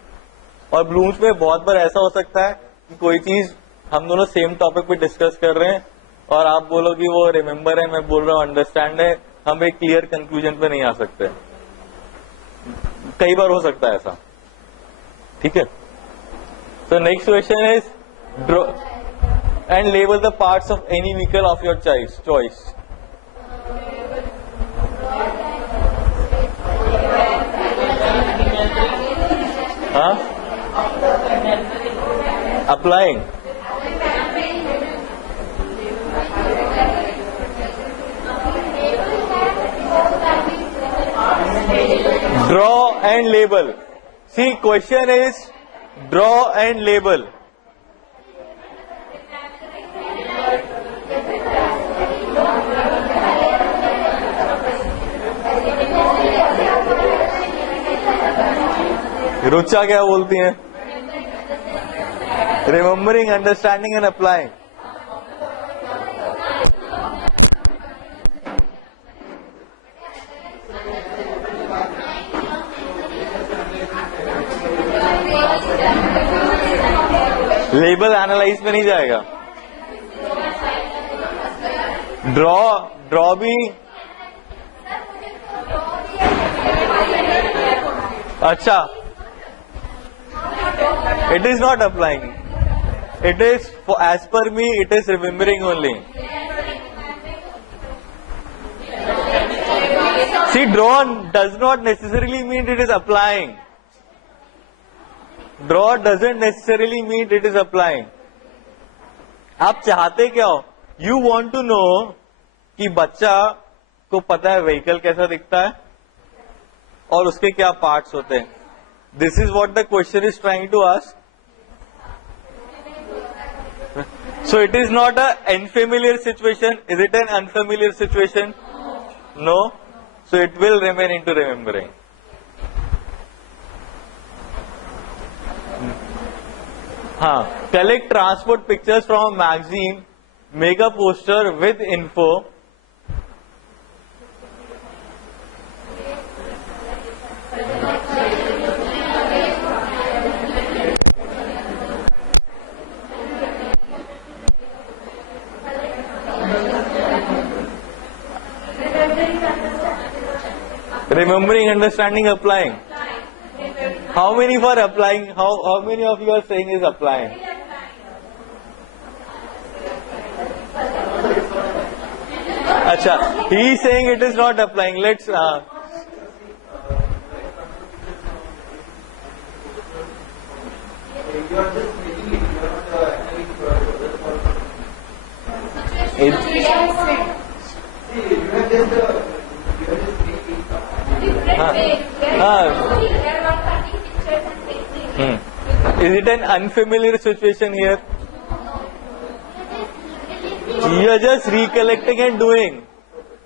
और ब्लूम्स में बहुत बार ऐसा हो सकता है कि कोई चीज हम दोनों सेम टॉपिक पे डिस्कस कर रहे हैं और आप बोलो कि वो रिमेम्बर है, मैं बोल रहा हूँ अंडरस्टैंड है, हम एक क्लियर कंक्लूजन पे नहीं आ सकते. कई बार हो सकता है ऐसा. ठीक है. तो next question is draw and label the parts of any vehicle of your choice. Huh? Applying. Draw and label. See, question is draw and label. Rucha क्या बोलती हैं? Remembering, understanding and applying. Label analyse में नहीं जाएगा. Draw भी. अच्छा, it is not applying. It is, as per me, it is remembering only. See, draw does not necessarily mean it is applying. Draw doesn't necessarily mean it is applying. आप चाहते क्या हो? You want to know कि बच्चा को पता है vehicle कैसा दिखता है और उसके क्या पार्ट्स होते हैं. This is what the question is trying to ask. So it is not an unfamiliar situation. Is it an unfamiliar situation? No. So it will remain into remembering. हाँ, collect transport pictures from a magazine, make a poster with info. Remembering, understanding, applying. How many for applying? How many of you are saying is applying? Acha, he is saying it is not applying. Let's. Is it an unfamiliar situation here? You are just recollecting and doing.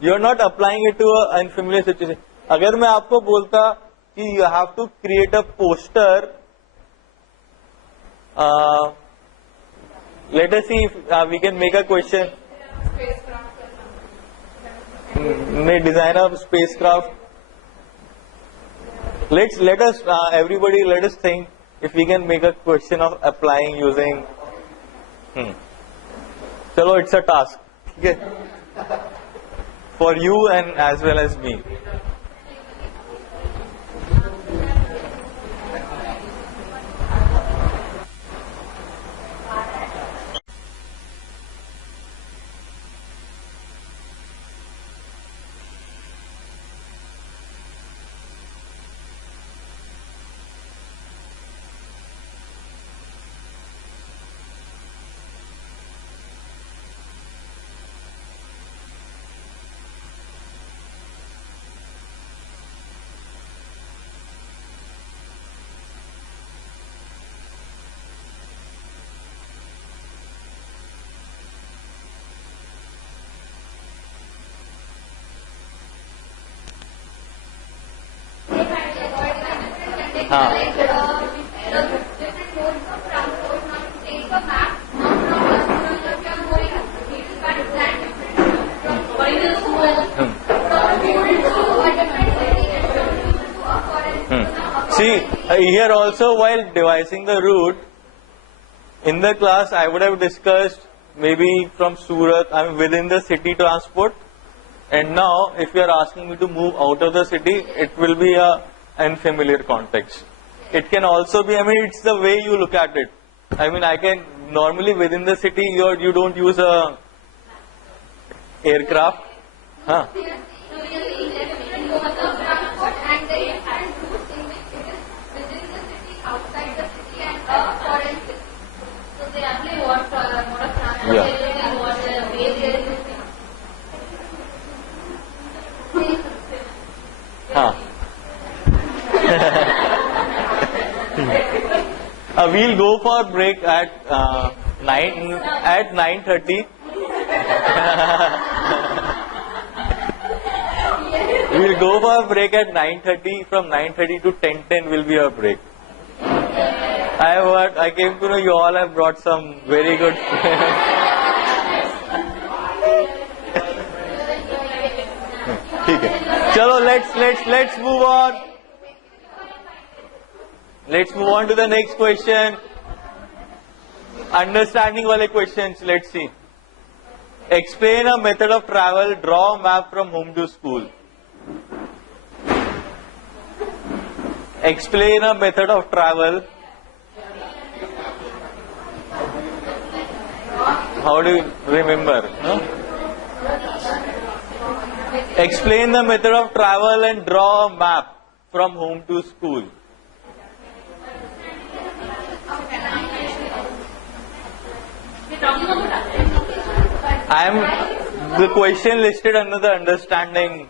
You are not applying it to an unfamiliar situation. अगर मैं आपको बोलता कि you have to create a poster, let us see if we can make a question. May design a spacecraft. Let us everybody let us think if we can make a question of applying using. Chalo, it's a task. Okay. For you and as well as me. See, here also while devising the route, in the class I would have discussed maybe from Surat, I mean within the city transport, and now if you are asking me to move out of the city, it will be a unfamiliar context. It can also be, I mean it's the way you look at it. I mean I can, normally within the city you don't use a aircraft. Huh? We'll go for a break at 9:30. We'll go for a break at 9:30. From 9:30 to 10:10 will be our break. I came to know you all have brought some very good. Chalo, let's move on. Let's move on to the next question. Understanding wale questions. Let's see. Explain a method of travel. Draw a map from home to school. Explain a method of travel. How do you remember? No? Explain the method of travel and draw a map from home to school. The question listed under the understanding.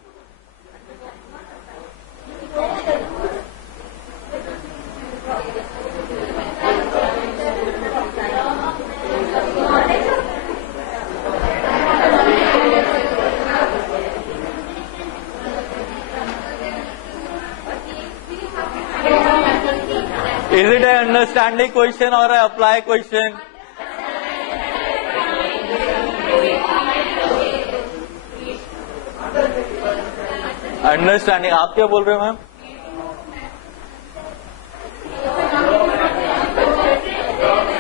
Is it an understanding question or an apply question? Understanding. आप क्या बोल रहे हो ma'am?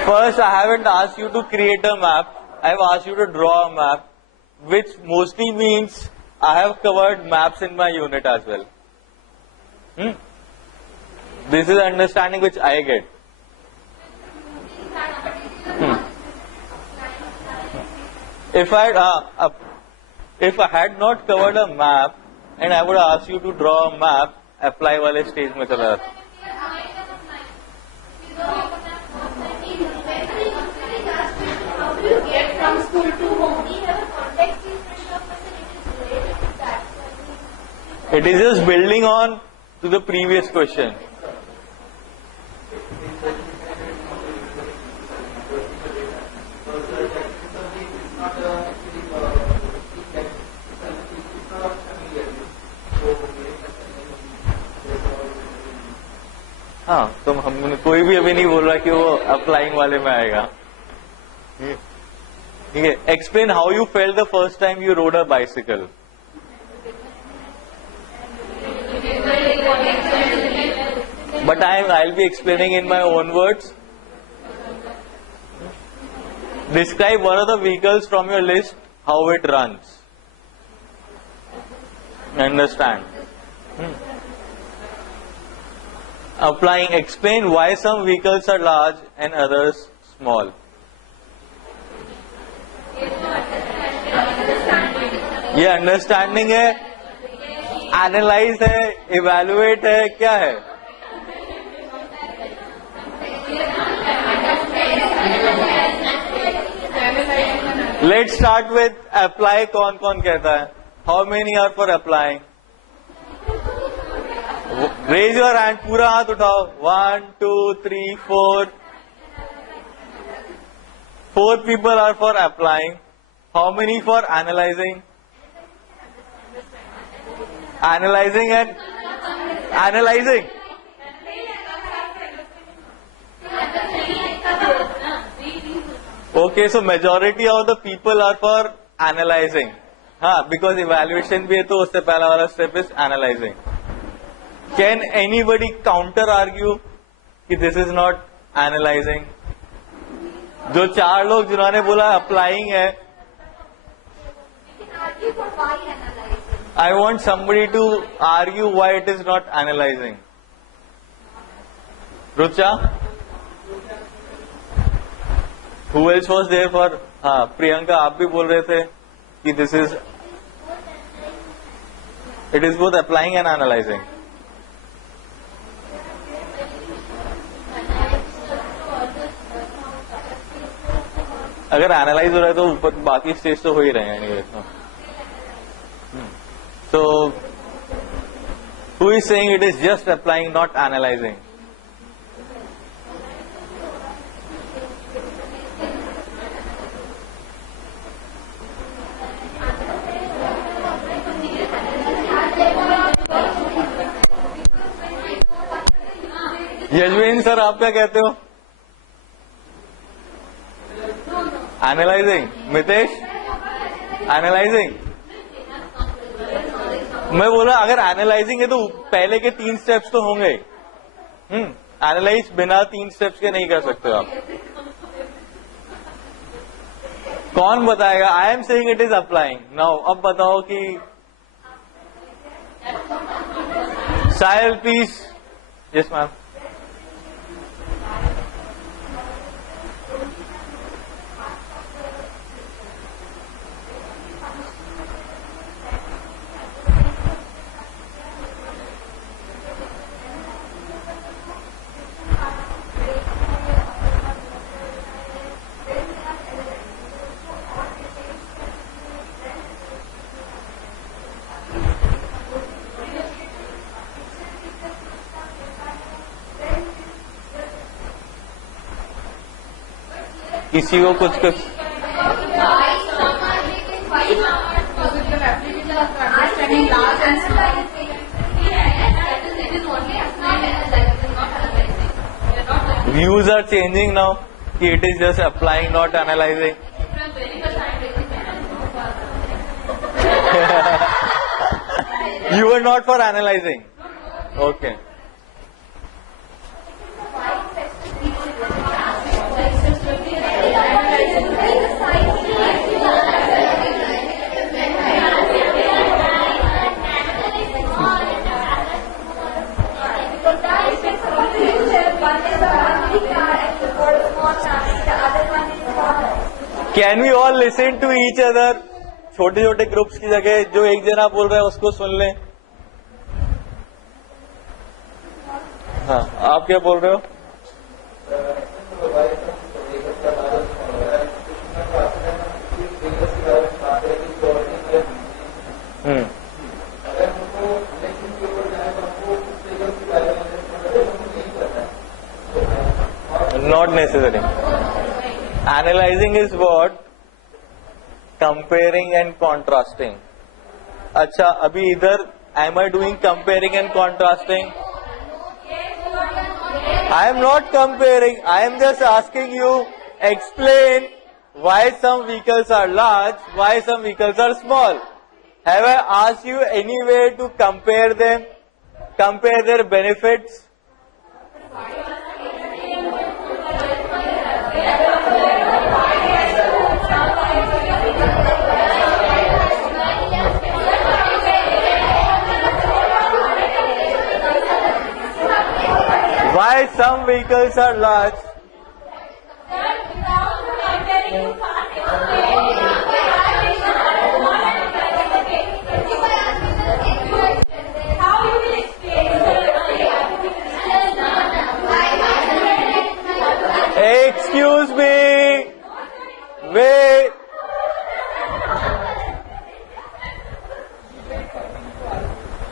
First, I haven't asked you to create a map. I have asked you to draw a map, which mostly means I have covered maps in my unit as well. This is understanding which I get. If I had not covered a map and I would ask you to draw a map, apply वाले stage में चला जाता. How do you get from school to home? We have a context in front of us and it is related to that. It is just building on to the previous question. हाँ, तो हम कोई भी अभी नहीं बोल रहा कि वो अप्लाइंग वाले में आएगा. ठीक है. Explain how you felt the first time you road a bicycle. But I'll be explaining in my own words. Describe one of the vehicles from your list, how it runs. Understand? Applying, explain why some vehicles are large and others small. ये understanding है, analyse है, evaluate है, क्या है? Let's start with apply. कौन कौन कहता है? How many are for applying? Raise your hand. पूरा हाथ उठाओ. 1 2 3 4. 4 people are for applying. How many for analyzing? Analyzing and analyzing. Okay, so majority of the people are for analyzing. हाँ, because evaluation भी है तो उससे पहला वाला step is analyzing. Can anybody counter argue कि this is not analyzing? जो 4 लोग जिन्होंने बोला applying है, I want somebody to argue why it is not analyzing. Rucha? Who else was there for? हाँ, प्रियंका, आप भी बोल रहे थे कि this is, it is both applying and analyzing. अगर एनालाइज हो रहा है तो ऊपर बाकी स्टेज तो हो ही रहे हैं anyway. So, who is saying it is just applying, not analyzing? Yuzvendra sir, आप क्या कहते हो? एनालाइजिंग. मितेश, एनालाइजिंग. मैं बोला अगर एनालाइजिंग है तो पहले के 3 स्टेप्स तो होंगे. एनालाइज बिना 3 स्टेप्स के नहीं कर सकते आप. कौन बताएगा? I am saying it is applying. Now अब बताओ कि साहिल प्लीज. Yes ma'am. किसी को कुछ व्यूज आर चेंजिंग नाउ कि it is just applying, not analysing. You are not for analysing. Okay. Can we all listen to each other? छोटे छोटे groups की जगह जो एक जना बोल रहा है उसको सुन लें. हाँ, आप क्या बोल रहे हो? Not necessary. Analyzing is what? Comparing and contrasting. अच्छा, अभी इधर am I doing comparing and contrasting? I am not comparing. I am just asking you, explain why some vehicles are large, why some vehicles are small. Have I asked you any way to compare them, compare their benefits? Why some vehicles are large? Excuse me. Wait.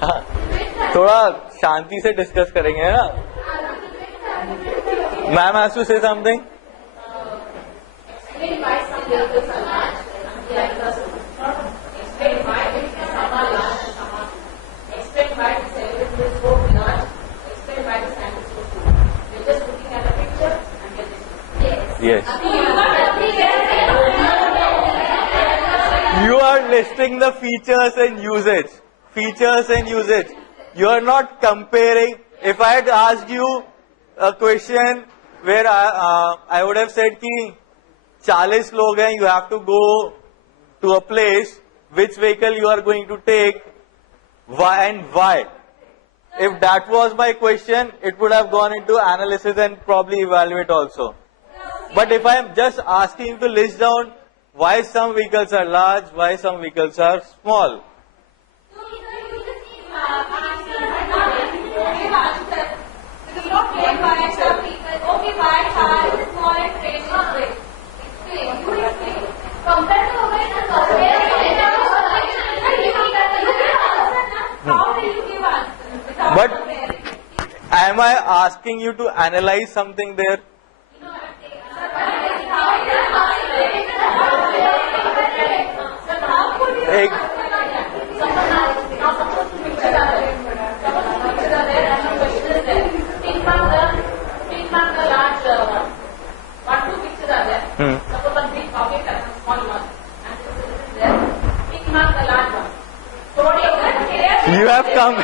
हाँ, थोड़ा शांति से discuss करेंगे ना. Ma'am has to say something. Explain why some vehicles are large and the others are small. Explain why some are large and some are small. Explain why the celebrity is so large. Explain why the stand is so small. You're just looking at a picture and you're just Yes. You are listing the features and usage. Features and usage. You are not comparing. If I had asked you a question where I would have said कि 40 लोग हैं, you have to go to a place, which vehicle you are going to take, why and why. If that was my question, it would have gone into analysis and probably evaluate also. But if I am just asking you to list down why some vehicles are large, why some vehicles are small. But am I asking you to analyze something there? You have come.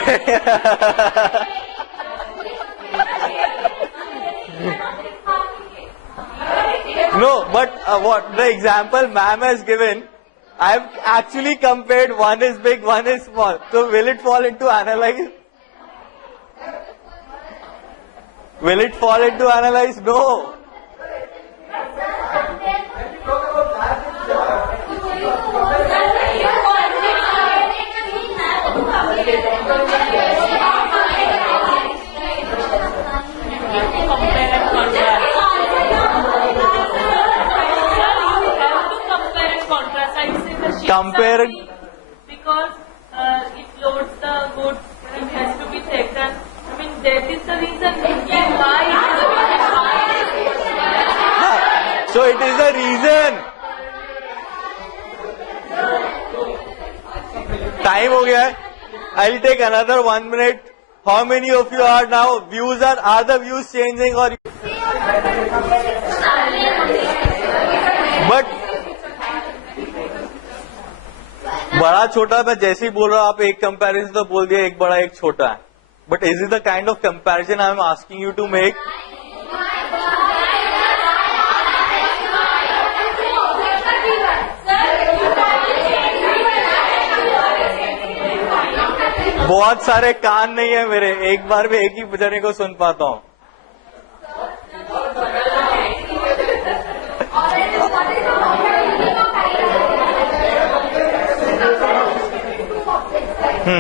No, but what the example ma'am has given, I have actually compared one is big, one is small. So will it fall into analyze? Will it fall into analyze? No. Compare because it loads the goods, it has to be checked, and I mean that is the reason why so it is the reason. Time हो गया है. I'll take another 1 minute. How many of you are now views are the views changing or? But बड़ा छोटा मैं जैसे ही बोल रहा हूँ, आप एक कंपैरिजन तो बोल दिया, एक बड़ा एक छोटा है. But is it the kind of comparison I am asking you to make? बहुत सारे कान नहीं है मेरे, एक बार में एक ही जने को सुन पाता हूँ. I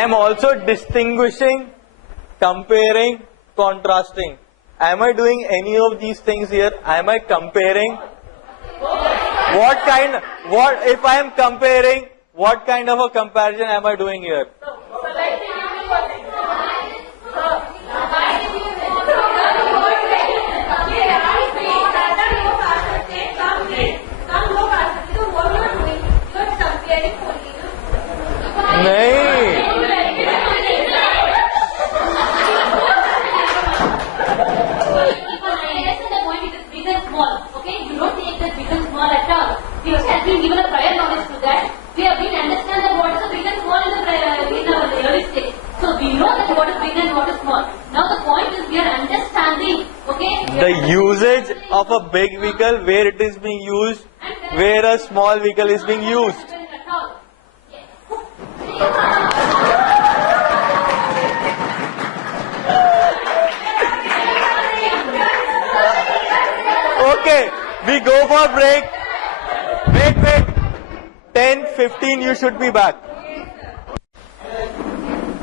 am also distinguishing, comparing, contrasting. Am I doing any of these things here? Am I comparing? If I am comparing, what kind of a comparison am I doing here? नहीं. We have been given a prior knowledge to that. We have been understand that what is the big and small in our early stage. So we know that what is big and what is small. Now the point is we are understanding, okay? The usage of a big vehicle, where it is being used, where a small vehicle is being used. Okay, we go for break. Wait. 10-15 you should be back.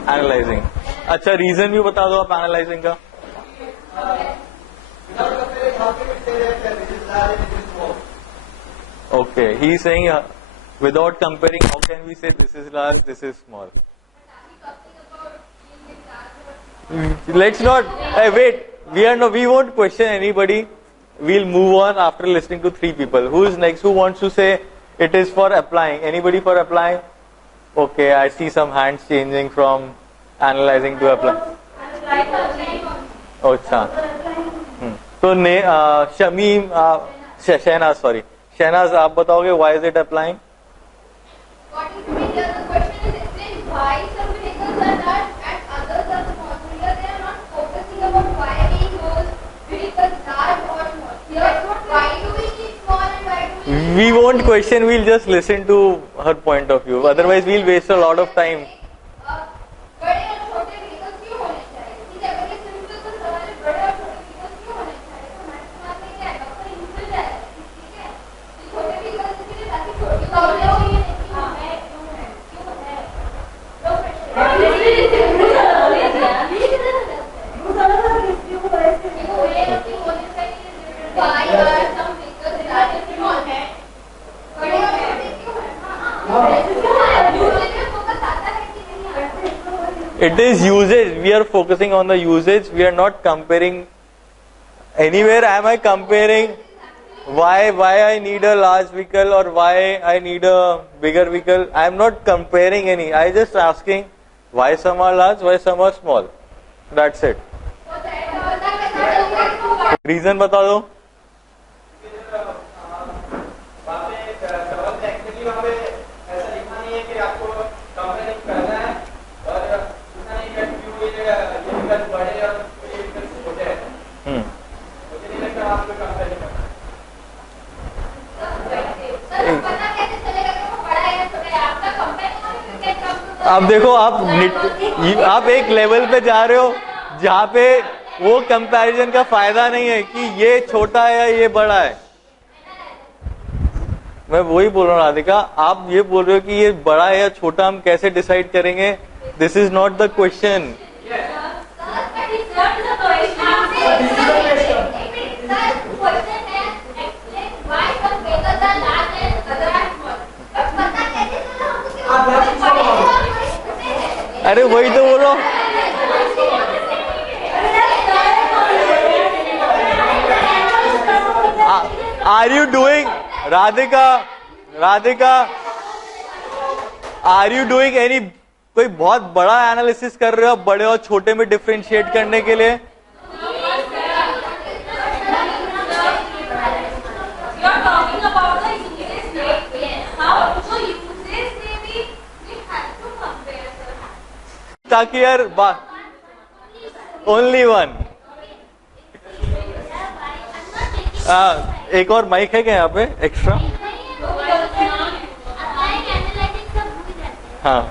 Analyzing. अच्छा reason भी बता दो आप analysing का. Okay, he is saying without comparing, how can we say this is large, this is small? Let's not. Wait. We won't question anybody. We'll move on after listening to 3 people. Who is next? Who wants to say it is for applying? Anybody for applying? Okay, I see some hands changing from analyzing to apply. Oh, अच्छा. तो Shamim, Shehnaaz, sorry. Shehnaaz, आप बताओगे why is it applying? What is the question is explained why some vehicles are large and others are small. Here they are not focusing about why being those vehicles large or small. Here, why do we need small and why do we We won't question, we'll just listen to her point of view. Otherwise, we'll waste a lot of time. बड़े और छोटे vehicles क्यों होने चाहिए? ठीक है, अगर ये सिंपल सा सवाल है, बड़े और छोटे vehicles क्यों होने चाहिए? तो हमारे दिमाग में क्या है? डॉक्टर इंपल जाएगा, ठीक है? ये छोटे vehicles के लिए ताकि छोटी प्रॉब्लम हो ये नहीं क्यों है? दो Why are some vehicles large and small? बड़े और छोटे क्यों हैं? फोकस आता है कि नहीं आता? It is usage. We are focusing on the usage. We are not comparing. Anywhere am I comparing why I need a large vehicle or why I need a bigger vehicle? I am not comparing any. I just asking why some are large, why some are small. That's it. Reason बता दो. अब देखो आप एक level पे जा रहे हो जहाँ पे वो कंपैरिजन का फायदा नहीं है कि ये छोटा है या ये बड़ा है. मैं वही बोल रहा हूँ राधिका, आप ये बोल रहे हो कि ये बड़ा है या छोटा, हम कैसे डिसाइड करेंगे? This is not the question. अरे वही तो बोलो. Are you doing Radhika are you doing any कोई बहुत बड़ा एनालिसिस कर रहे हो बड़े और छोटे में डिफरेंशिएट करने के लिए? ताकि यार ओनली वन. एक और माइक है क्या यहाँ पे एक्स्ट्रा? हाँ.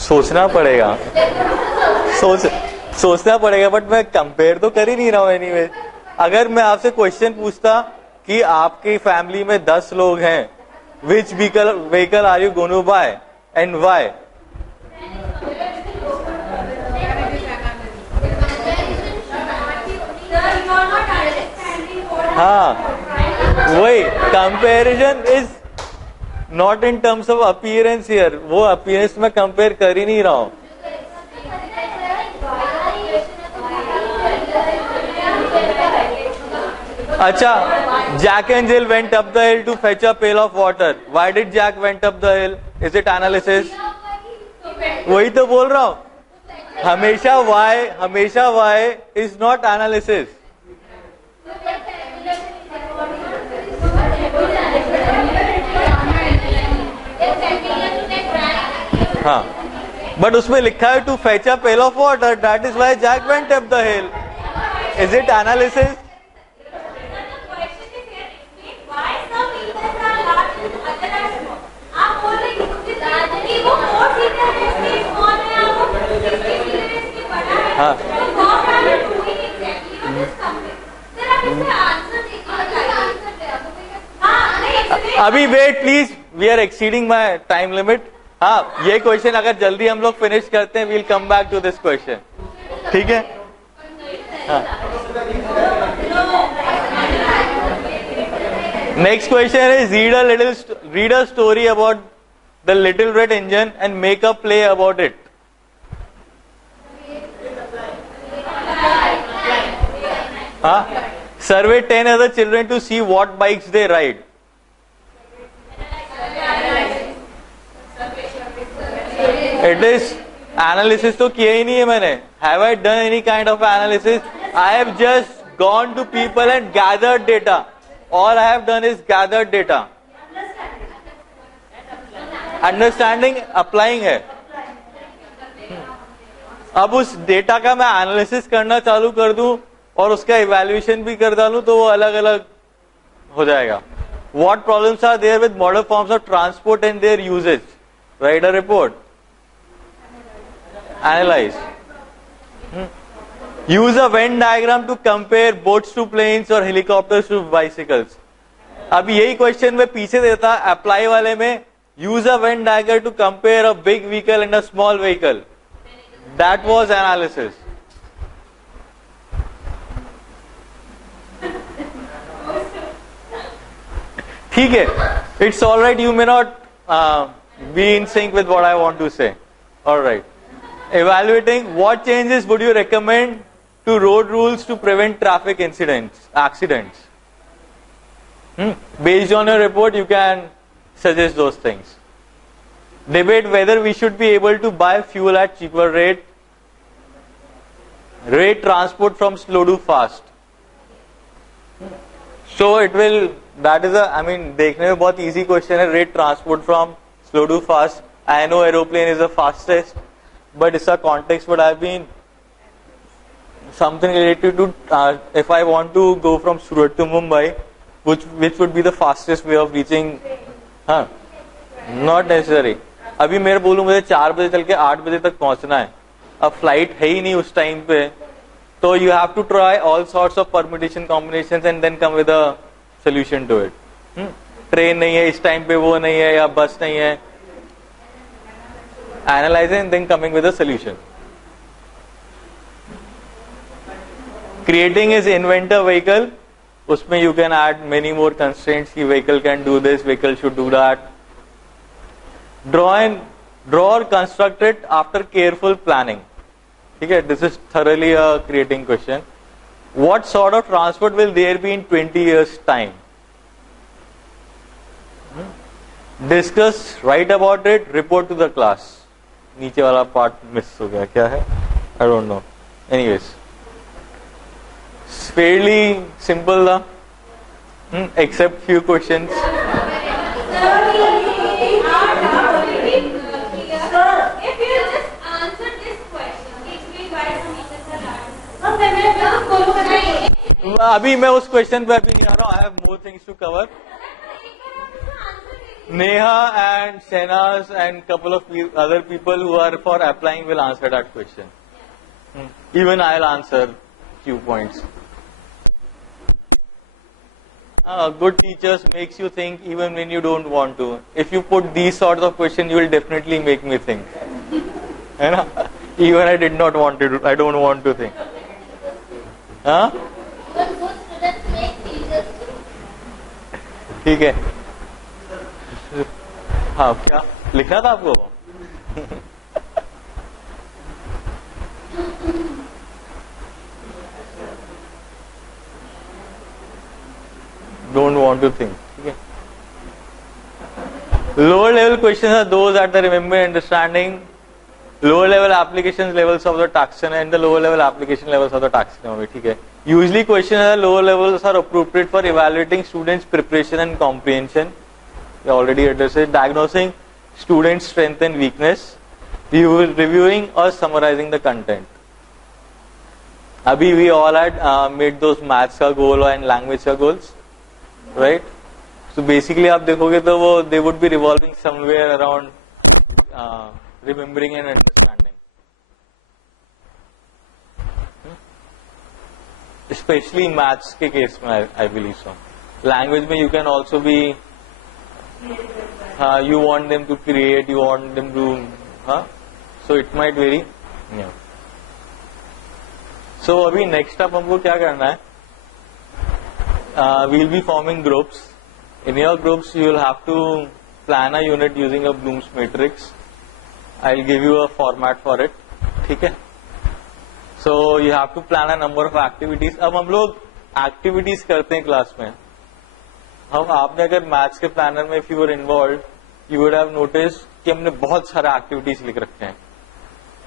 सोचना पड़ेगा, सोचना पड़ेगा, बट मैं कंपेयर तो कर ही नहीं रहा हूं एनीवे। अगर मैं आपसे क्वेश्चन पूछता कि आपकी फैमिली में 10 लोग हैं, which vehicle are you going to buy and why? हाँ, वही comparison is not in terms of appearance here. वो अपीयरेंस में कंपेयर कर ही नहीं रहा हूं। अच्छा, Jack and Jill went up the hill to fetch a pail of water. Why did Jack went up the hill? Is it analysis? वही तो बोल रहा हूं, हमेशा why is not analysis. हाँ, बट उसमें लिखा है to fetch a pail of water, that is why Jack went up the hill. Is it analysis? हाँ, अभी wait please, we are exceeding my time limit. हाँ, ये क्वेश्चन अगर जल्दी हम लोग फिनिश करते हैं, we'll come back to this question. ठीक है? हाँ. Next question is read a story about the little red engine and make a play about it. हाँ, survey 10 other children to see what bikes they ride. It is analysis तो किया ही नहीं है मैंने. Have I done any kind of analysis? I have just gone to people and gathered data. All I have done is gathered data. Understanding, applying है. अब उस data का मैं एनालिसिस करना चालू कर दूं और उसका इवैल्यूएशन भी कर डालूं तो वो अलग अलग हो जाएगा. What problems are there with modern forms of transport and their usage? Write a report. Analyze. Use a Venn diagram to compare boats to planes or helicopters to bicycles. अब यही क्वेश्चन में पीछे देता अप्लाई वाले में. Use a Venn diagram to compare a big vehicle and a small vehicle. That was analysis. ठीक है, it's all right. You may not be in sync with what I want to say. All right. Evaluating, what changes would you recommend to road rules to prevent traffic accidents? Based on your report, you can suggest those things. Debate whether we should be able to buy fuel at cheaper rate. Rate transport from slow to fast. So it will, that is a, I mean, देखने में बहुत easy question है. Rate transport from slow to fast. I know aeroplane is the fastest, but its context would have been something related to if I want to go from Surat to Mumbai, which would be the fastest way of reaching. हाँ, not necessary. अभी मेरे बोलूं मुझे 4 बजे चल के 8 बजे तक पहुंचना है. अब फ्लाइट है ही नहीं उस टाइम पे, तो you have to try all sorts of permutation combinations and then come with a solution to it. Train नहीं है इस टाइम पे, वो नहीं है, या बस नहीं है. Analyzing and then coming with a solution. Creating is invent a vehicle. उसमें you can add many more constraints की vehicle can do this, vehicle should do that. Draw or construct it after careful planning. ठीक है, this is thoroughly a creating question. What sort of transport will there be in 20 years time? Discuss, write about it, report to the class. नीचे वाला part miss हो गया, क्या है? I don't know. Anyways, it's fairly simple, except few questions. अभी मैं उस question पे अभी नहीं आ रहा हूँ. I have more things to cover. Neha and Shehnaz and couple of other people who are for applying will answer that question. Even I'll answer few points. Good teachers makes you think even when you don't want to. If you put these sorts of questions, you will definitely make me think. है ना? Even I did not want to. I don't want to think. हाँ? Even good students make teachers. ठीक है. हाँ, क्या लिखना था आपको? Don't want to think. ठीक है. Lower level questions are those at the remembering, understanding, lower level applications levels of the taxonomy and the lower level application levels of the taxonomy. ठीक है. Usually questions at the lower levels are appropriate for evaluating students' preparation and comprehension. We already addressed it. Diagnosing students' strength and weakness, reviewing or summarizing the content. Abhi we all had made those maths का goal and language का goals, right? So basically आप देखोगे तो वो they would be revolving somewhere around remembering and understanding. Especially maths के case में I believe so. Language में you can also be you want them to create, you want them to, so it might vary. Yeah. So अभी next up हमको क्या करना है? We'll be forming groups. In your groups, you will have to plan a unit using a Bloom's matrix. I'll give you a format for it. ठीक है? So you have to plan a number of activities. अब हम लोग activities करते हैं class में. हम आपने अगर मैथ्स के प्लानर में if you were involved, you would have noticed कि हमने बहुत सारे activities लिख रखे हैं.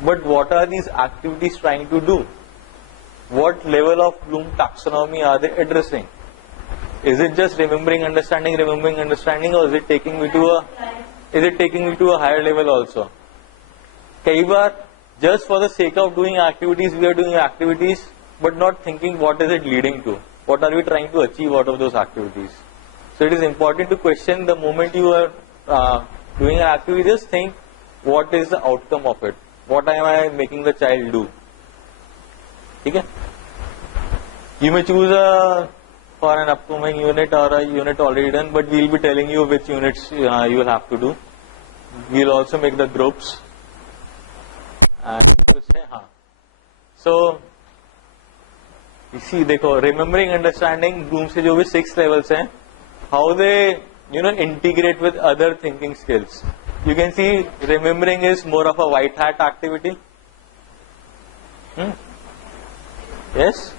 But what are these activities trying to do? What level of Bloom taxonomy are they addressing? Is it just remembering, understanding, or is it taking me to a higher level also? कई बार just for the sake of doing activities, we are doing activities, but not thinking what is it leading to. What are we trying to achieve out of those activities? So it is important to question the moment you are doing an activity. Just think what is the outcome of it. What am I making the child do? ठीक है? You may choose for an upcoming unit or a unit already done, but we will be telling you which units you will have to do. We will also make the groups. And so you see, देखो remembering, understanding, Bloom से जो भी 6 levels हैं, how they integrate with other thinking skills. You can see remembering is more of a white hat activity. Yes.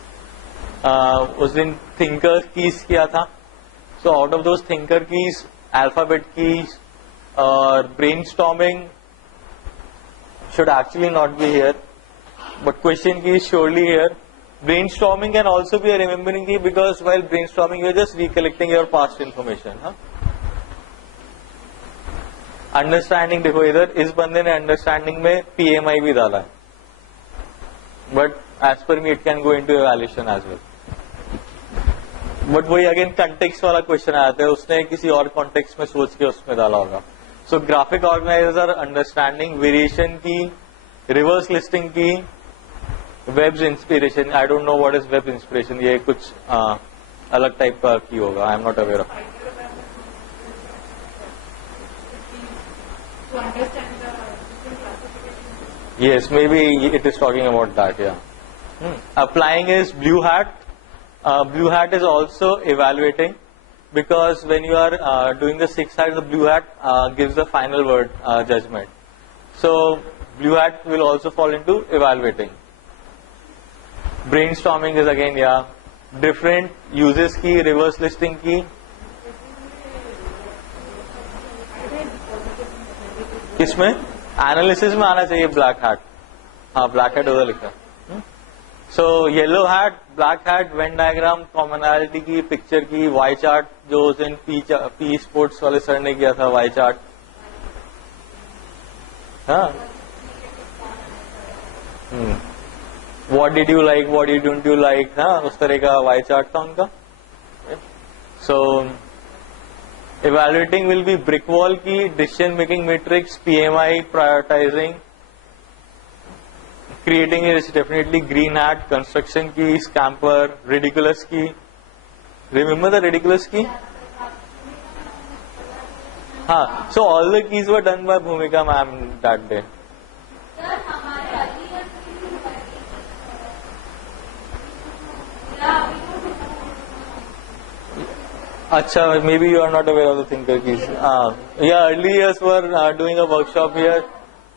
उस दिन thinker keys किया था. So out of those thinker keys, alphabet keys or brainstorming should actually not be here, but question key is surely here. Brainstorming can also be a remembering key because while brainstorming you are just recollecting your past information. Understanding, देखो इधर इस बंदे ने understanding में PMI भी डाला है, but as per me it can go into evaluation as well. But वही अगेन कंटेक्स्ट वाला क्वेश्चन आया था, उसने किसी और कॉन्टेक्स्ट में सोच के उसमें डाला होगा. So graphic organiser, understanding, variation की, रिवर्स लिस्टिंग की, web inspiration. I don't know what is web inspiration. ये कुछ अलग टाइप का की होगा. I am not aware of. Yes, maybe it is talking about that. Yeah. Applying is blue hat. Blue hat is also evaluating because when you are doing the 6 hat, the blue hat gives the final word judgment. So blue hat will also fall into evaluating. Brainstorming is again different uses की, reverse listing की. किसमें? Analysis में आना चाहिए black hat. हाँ, black hat उधर लिखा. So yellow hat, black hat, Venn diagram, commonality की, पिक्चर की, वाई चार्ट जो उस दिन पी स्पोर्ट्स वाले सर ने किया था, वाई चार्ट. हाँ, what did you like, what didn't you like, हाँ उस तरह का वाई चार्ट था उनका. So evaluating will be brick wall की, decision making matrix, PMI, prioritizing. Creating is definitely green hat, construction की, scamper, ridiculous की. Remember the ridiculous key? हाँ, so all the keys were done by Bhumika ma'am that day. Sir हमारे अगली अच्छा, maybe you are not aware of the thinker keys. Yeah, early years were doing a workshop here.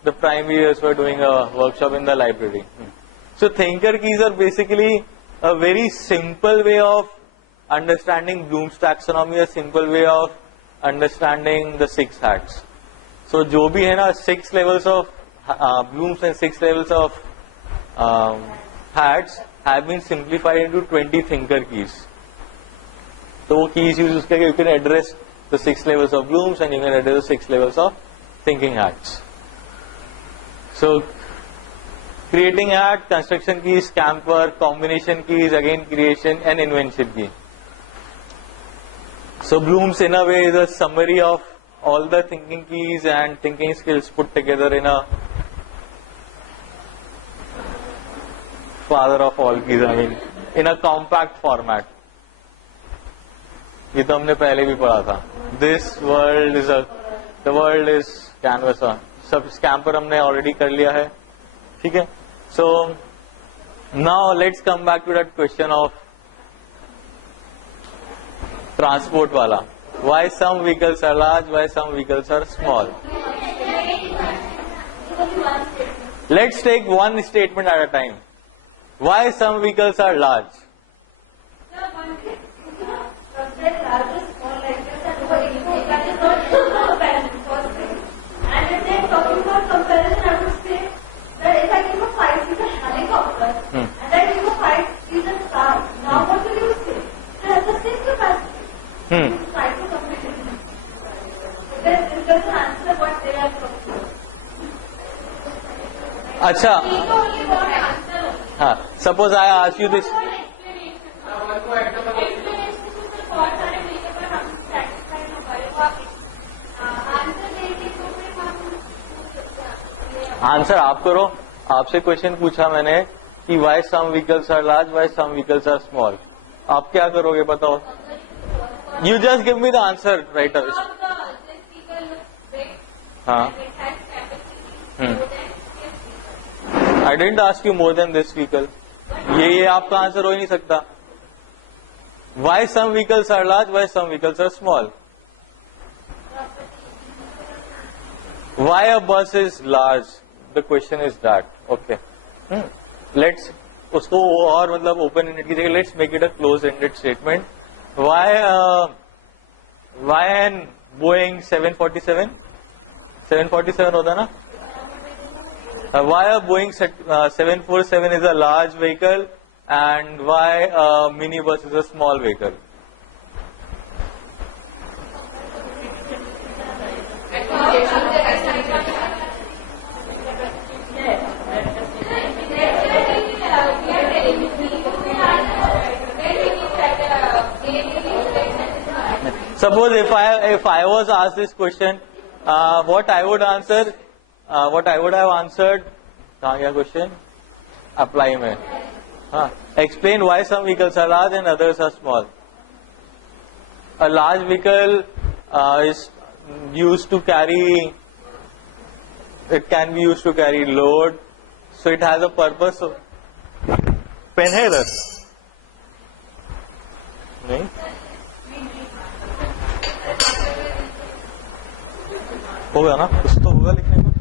The primary years were doing a workshop in the library. So thinker keys are basically a very simple way of understanding Bloom's taxonomy, a simple way of understanding the 6 hats. So जो भी है ना 6 levels of Bloom's and 6 levels of hats have been simplified into 20 thinker keys. So वो keys use करके you can address the 6 levels of Bloom's and you can address the 6 levels of thinking hats. So creating hat, construction keys, SCAMPER, combination keys, again creation and invention key. So Bloom's in a way is a summary of all the thinking keys and thinking skills put together in a father of all keys, I mean in a compact format. ये तो हमने पहले भी पढ़ा था. This world is the world is canvas. सब SCAMPER हमने already कर लिया है. ठीक है. So now let's come back to that question of transport wala. Why some vehicles are large, why some vehicles are small? Let's take one statement at a time. Why some vehicles are large? And if they're talking about comparison, I would say that if I give a 5-seater helicopter and I give a 5-seater car, now what will you say? It has the same capacity. You try to compare it. It doesn't answer what they are talking about. अच्छा, हाँ, suppose I ask you this. Answer आप करो. आपसे question पूछा मैंने कि why some vehicles are large, why some vehicles are small. आप क्या करोगे बताओ? You just give me the answer right away. हाँ. I didn't ask you more than this vehicle. ये आपका आंसर हो ही नहीं सकता. Why some vehicles are large, why some vehicles are small? Why a bus is large? The question is that. Okay. Let's उसको और मतलब open ended की जगह let's make it a closed ended statement. Why an Boeing 747? 747 होता ना? Why a Boeing 747 is a large vehicle and why a minibus is a small vehicle? Suppose if I was asked this question, what I would answer, what I would have answered, कहाँ गया question? Apply में. Explain why some vehicles are large and others are small. A large vehicle is used to carry. It can be used to carry load, so it has a purpose. Pen है इधर? नहीं? होगा ना? कुछ तो होगा लिखने को.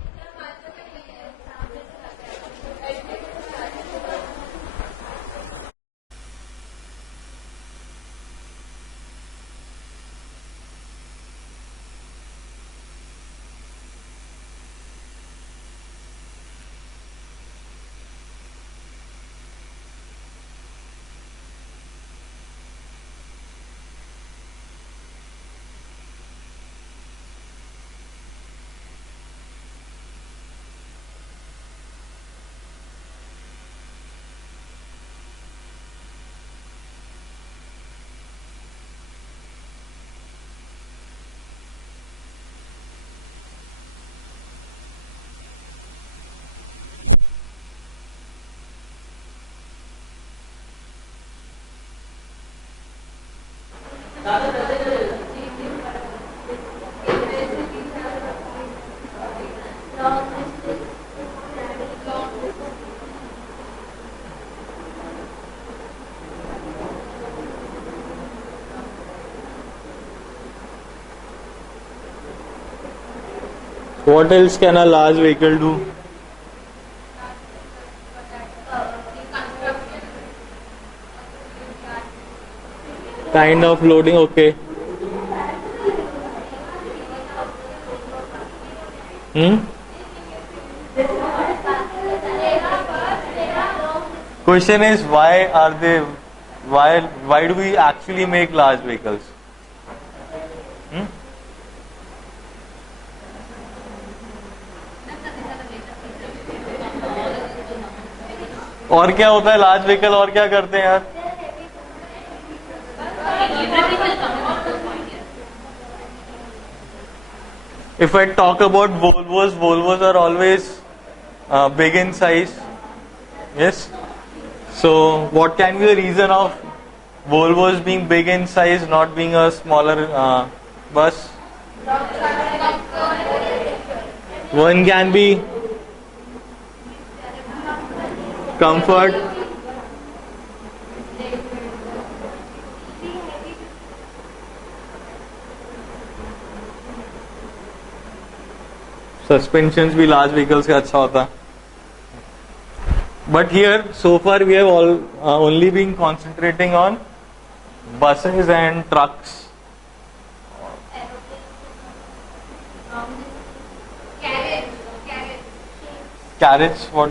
What else can a large vehicle do? Kind of loading, okay. Question is why do we actually make large vehicles? और क्या होता है लार्ज व्हीकल, और क्या करते हैं यार? If I talk about Volvos are always big in size. Yes. So what can be the reason of Volvos being big in size, not being a smaller bus? One can be comfort. Suspensions भी large vehicles का अच्छा होता है. But here, so far we have only been concentrating on buses and trucks. Carriage, what?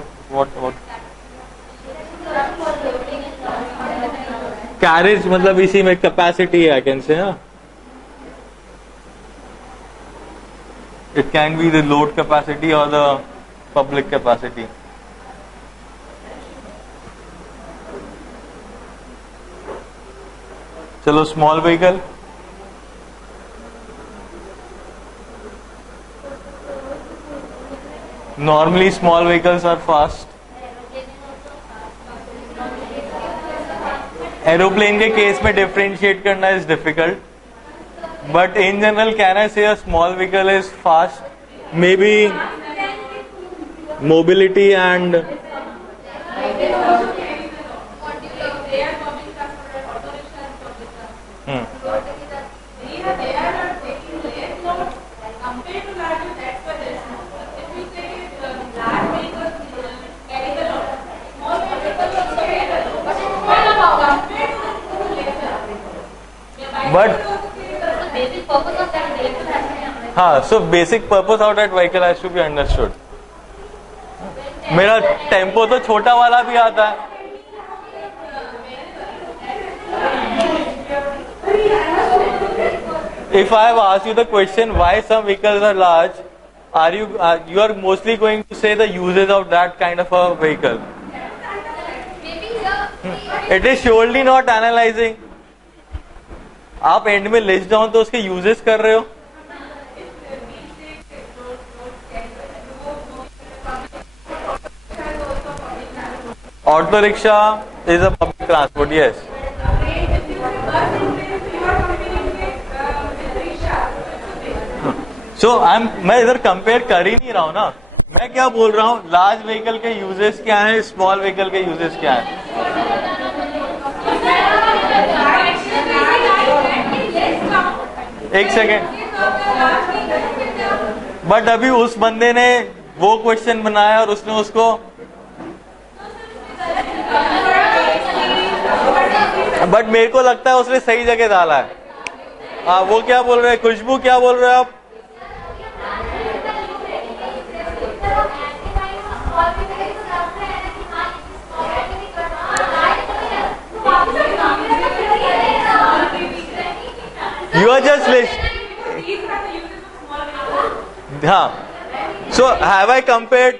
Carriage मतलब इसी में capacity है, I can say, हाँ. It can be the load capacity or the public capacity. चलो small vehicle. Normally small vehicles are fast. Aeroplane के case में differentiate करना is difficult. But in general, can I say a small vehicle is fast? Maybe mobility and but so basic purpose of that vehicle has to be understood. मेरा tempo तो छोटा वाला भी आता है. If I have asked you the question why some vehicles are large, you are mostly going to say the uses of that kind of a vehicle. It is surely not analyzing. आप end में list down तो उसके uses कर रहे हो. Auto rickshaw is a public transport. Yes. So मैं इधर compare कर ही नहीं रहा हूं ना. मैं क्या बोल रहा हूं, लार्ज व्हीकल के यूजेस क्या है, स्मॉल व्हीकल के यूजेस क्या है. एक सेकेंड. बट अभी उस बंदे ने वो क्वेश्चन बनाया और उसने उसको बट मेरे को लगता है उसने सही जगह डाला है. वो क्या बोल रहे हैं, खुशबू क्या बोल रहे हो आप? You are just listening. हाँ. So have I compared?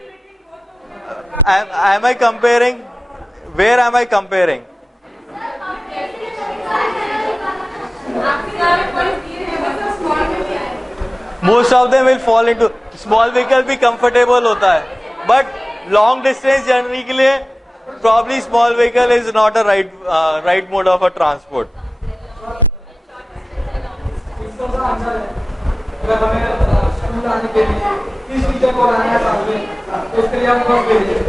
Am I comparing? Where am I comparing? Most of them will fall into small vehicle. भी comfortable होता है, but long distance journey के लिए probably small vehicle is not a right mode of a transport. अगर हमें school आने के लिए किस टीचर को आना है साथ में, तो उसके लिए हम बस भेजें.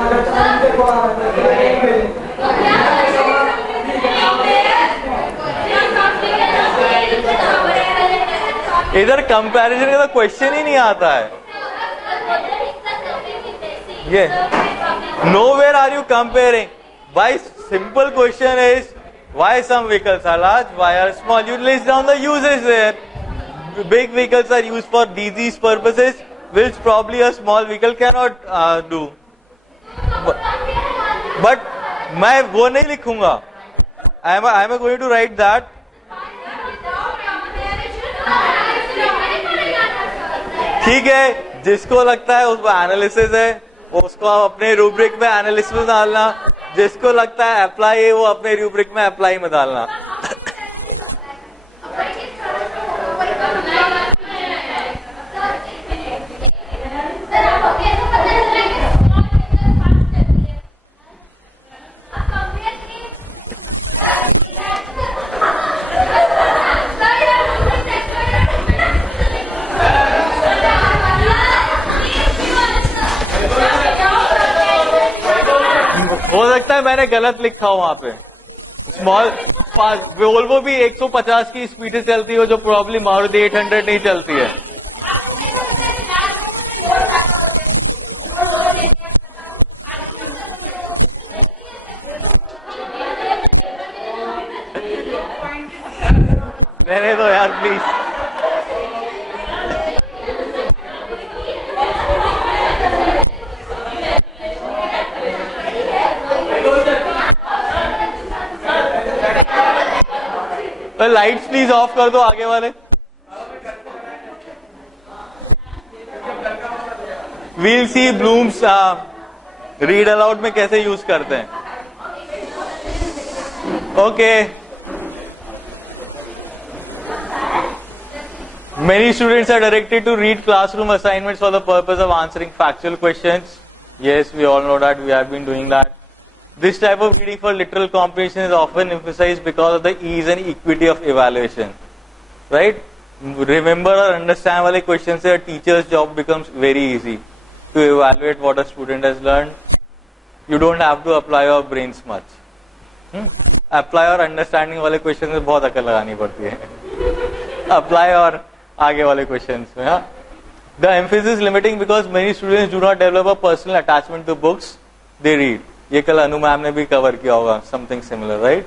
अगर टीचर को आना है तो भेजें. इधर कंपैरिजन का तो क्वेश्चन ही नहीं आता है. ये nowhere are you comparing. Why? Simple question is why some vehicles are large, why are small? You list down the uses there. Big vehicles are used for these purposes, which probably a small vehicle cannot do. But मैं वो नहीं लिखूंगा. I am going to write that. ठीक है, जिसको लगता है उसको एनालिसिस है, उसको अपने रूब्रिक में एनालिसिस में डालना. जिसको लगता है अप्लाई है, वो अपने रूब्रिक में अप्लाई में डालना. हो सकता है मैंने गलत लिखा हो वहां पे. स्मॉल वोल्वो भी 150 की स्पीड से चलती है, जो प्रॉब्लम मारुति 800 नहीं चलती है. रहने दो यार प्लीज. लाइट्स प्लीज ऑफ कर दो आगे वाले. वील सी ब्लूम्स रीड अलाउड में कैसे यूज करते हैं. Okay. Many students are directed to read classroom assignments for the purpose of answering factual questions. Yes, we all know that. We have been doing that. This type of reading for literal comprehension is often emphasized because of the ease and equity of evaluation. Right? Remember or understand वाले questions से a teacher's job becomes very easy to evaluate what a student has learned. You don't have to apply your brains much. Apply और understanding वाले questions में बहुत अकल लगानी पड़ती है. Apply और आगे वाले questions में. हाँ? The emphasis is limiting because many students do not develop a personal attachment to books they read. ये कल अनु मैम ने भी कवर किया होगा. Something similar, right?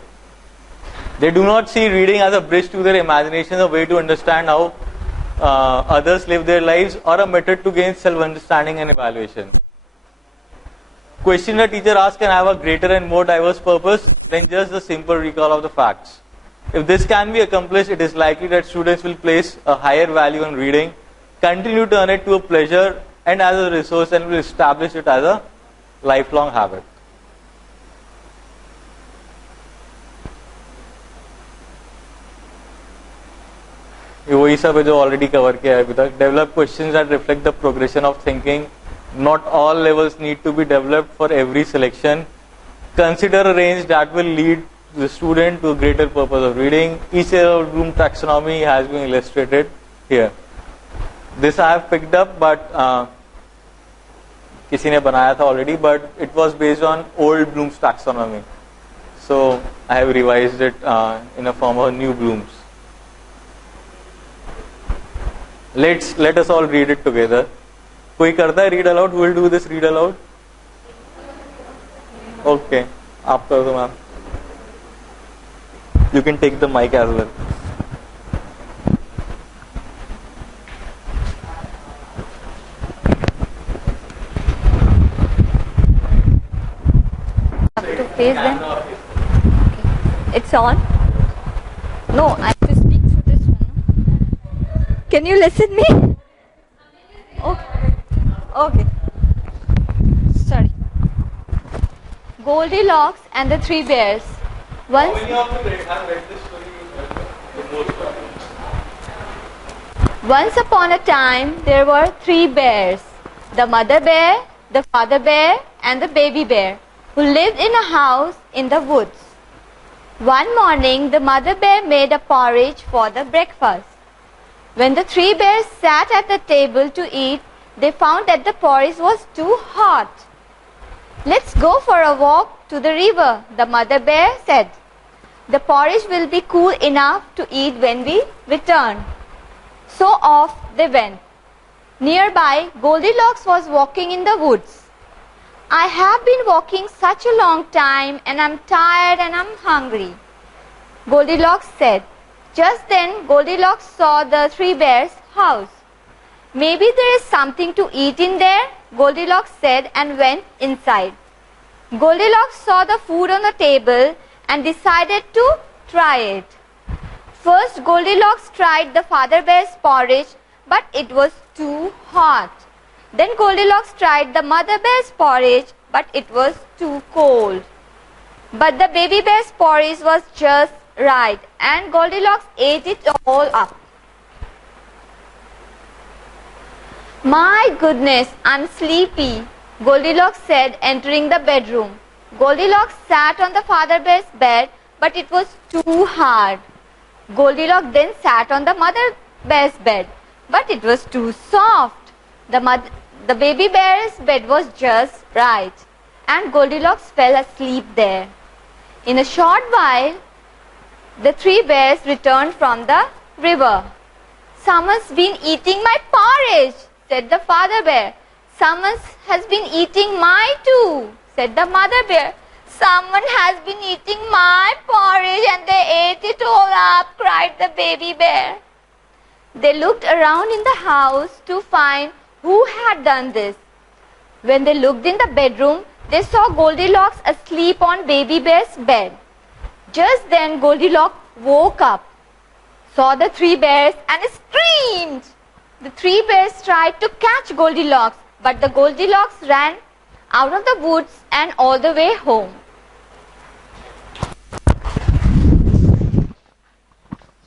They do not see reading as a bridge to their imagination, a way to understand how others live their lives, or a method to gain self-understanding and evaluation. Question a teacher asks can have a greater and more diverse purpose than just the simple recall of the facts. If this can be accomplished, it is likely that students will place a higher value on reading, continue to turn it to a pleasure and as a resource, and will establish it as a lifelong habit. वही सब है जो already cover किया है अभी तक. Develop questions that reflect the progression of thinking. Not all levels need to be developed for every selection. Consider a range that will lead the student to a greater purpose of reading. Each room taxonomy has been illustrated here. This I have picked up, but किसी ने बनाया था already, but it was based on old Bloom's taxonomy. So I have revised it in a form of new Bloom's. Let us all read it together. कोई करता है read aloud? Who will do this read aloud? Okay, आप कर दो ma'am. You can take the mic as well. Have to face them. Okay. It's on. No, I have to speak through this one. Can you listen me? Okay. Okay. Sorry. Goldilocks and the Three Bears. Once. How many of you have read this story? The most one. Once upon a time, there were three bears, the mother bear, the father bear, and the baby bear, who lived in a house in the woods. One morning, the mother bear made a porridge for the breakfast. When the three bears sat at the table to eat, they found that the porridge was too hot. "Let's go for a walk to the river," the mother bear said. "The porridge will be cool enough to eat when we return." So off they went. Nearby, Goldilocks was walking in the woods. I have been walking such a long time and I'm tired and I'm hungry, Goldilocks said. Just then, Goldilocks saw the three bears' house. Maybe there is something to eat in there, Goldilocks said and went inside. Goldilocks saw the food on the table and decided to try it. First, Goldilocks tried the father bear's porridge, but it was too hot. Then Goldilocks tried the mother bear's porridge, but it was too cold. But the baby bear's porridge was just right, and Goldilocks ate it all up. My goodness, I'm sleepy, Goldilocks said, entering the bedroom. Goldilocks sat on the father bear's bed, but it was too hard. Goldilocks then sat on the mother bear's bed, but it was too soft. The baby bear's bed was just right, and Goldilocks fell asleep there. In a short while, the three bears returned from the river. Someone's been eating my porridge, said the father bear. Someone has been eating mine too, said the mother bear. Someone has been eating my porridge and they ate it all up, cried the baby bear. They looked around in the house to find who had done this. When they looked in the bedroom, they saw Goldilocks asleep on baby bear's bed. Just then Goldilocks woke up, saw the three bears and screamed. The three bears tried to catch Goldilocks, but the Goldilocks ran out of the woods and all the way home.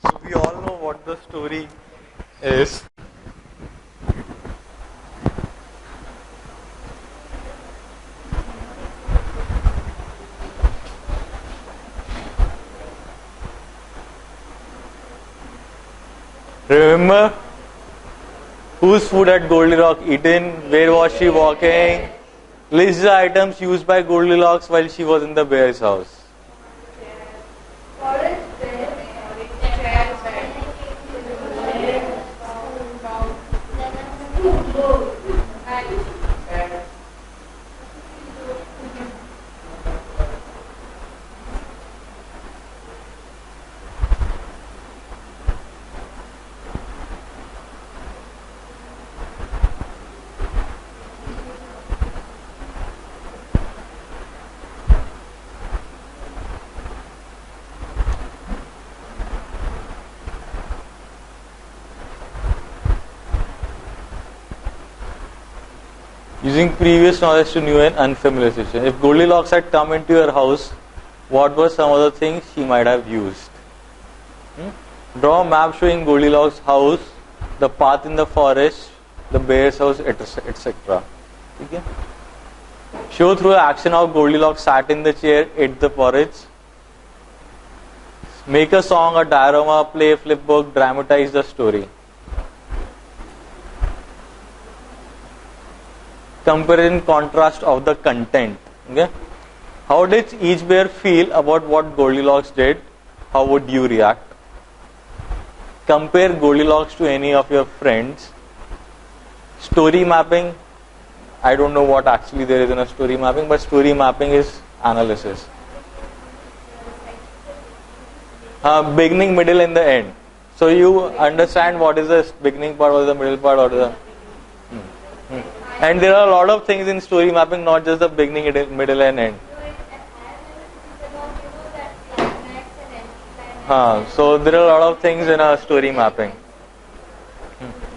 So we all know what the story is. Remember whose food had Goldilocks eaten? Where was she walking? List the items used by Goldilocks while she was in the bear's house. Using previous knowledge to new and unfamiliar situation. If Goldilocks had come into your house, what were some other things she might have used? Draw a map showing Goldilocks' house, the path in the forest, the bear's house, etc. Okay? Show through action how Goldilocks sat in the chair, ate the porridge. Make a song, a diorama, play a flipbook, dramatize the story. Compare and contrast of the content. Okay? How did each bear feel about what Goldilocks did? How would you react? Compare Goldilocks to any of your friends. Story mapping. I don't know what actually there is in a story mapping, but story mapping is analysis. Beginning, middle, and the end. So you understand what is the beginning part, what is the middle part, what is the... And there are a lot of things in story mapping, not just the beginning, middle, and end. So there are a lot of things in a story mapping.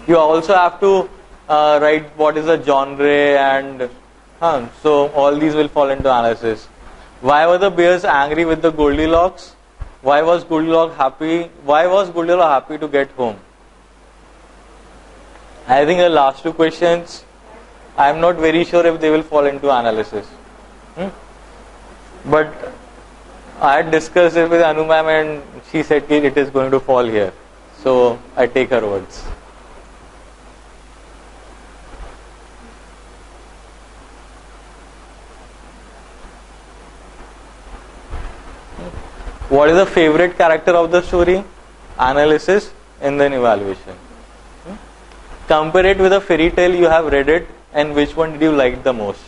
You also have to write what is the genre and so all these will fall into analysis. Why were the bears angry with the Goldilocks? Why was Goldilocks happy? Why was Goldilocks happy to get home? I think the last two questions, I am not very sure if they will fall into analysis. But I had discussed it with Anu ma'am and she said it is going to fall here. So I take her words. What is the favorite character of the story? Analysis and then evaluation. Compare it with a fairy tale you have read it, and which one did you like the most?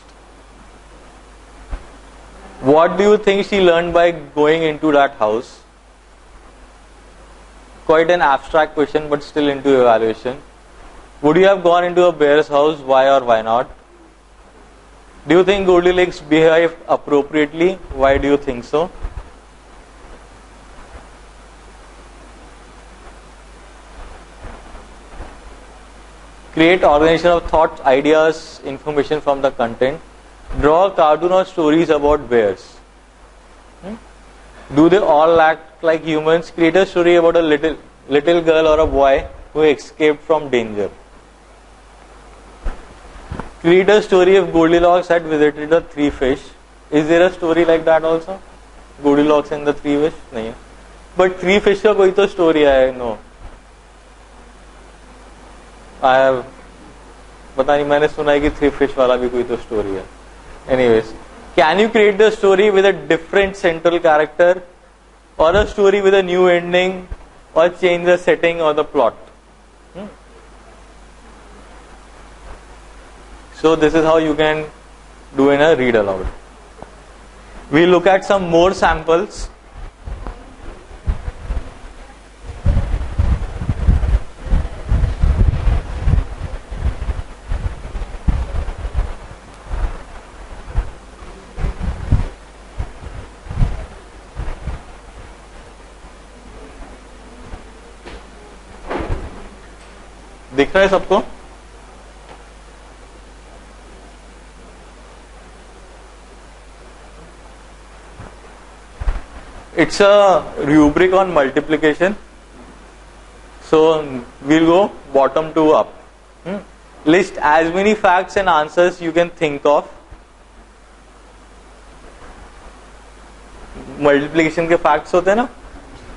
What do you think she learned by going into that house? Quite an abstract question, but still into evaluation. Would you have gone into a bear's house? Why or why not? Do you think Goldilocks behaved appropriately? Why do you think so? Create organization of thoughts, ideas, information from the content. Draw a cartoon or stories about bears. Do they all act like humans? Create a story about a little girl or a boy who escaped from danger. Create a story if Goldilocks had visited the three fish. Is there a story like that also? Goldilocks and the three fish? नहीं. But three fish का कोई तो story है? No. I have, पता नहीं, मैंने सुना है कि three fish वाला भी कोई तो story है. Anyways, can you create the story with a different central character, or a story with a new ending, or change the setting or the plot? So this is how you can do in a read aloud. We look at some more samples. दिख रहा है सबको? It's a rubric on multiplication. So we'll go bottom to up. List as many facts and answers you can think of. Multiplication के facts होते हैं ना?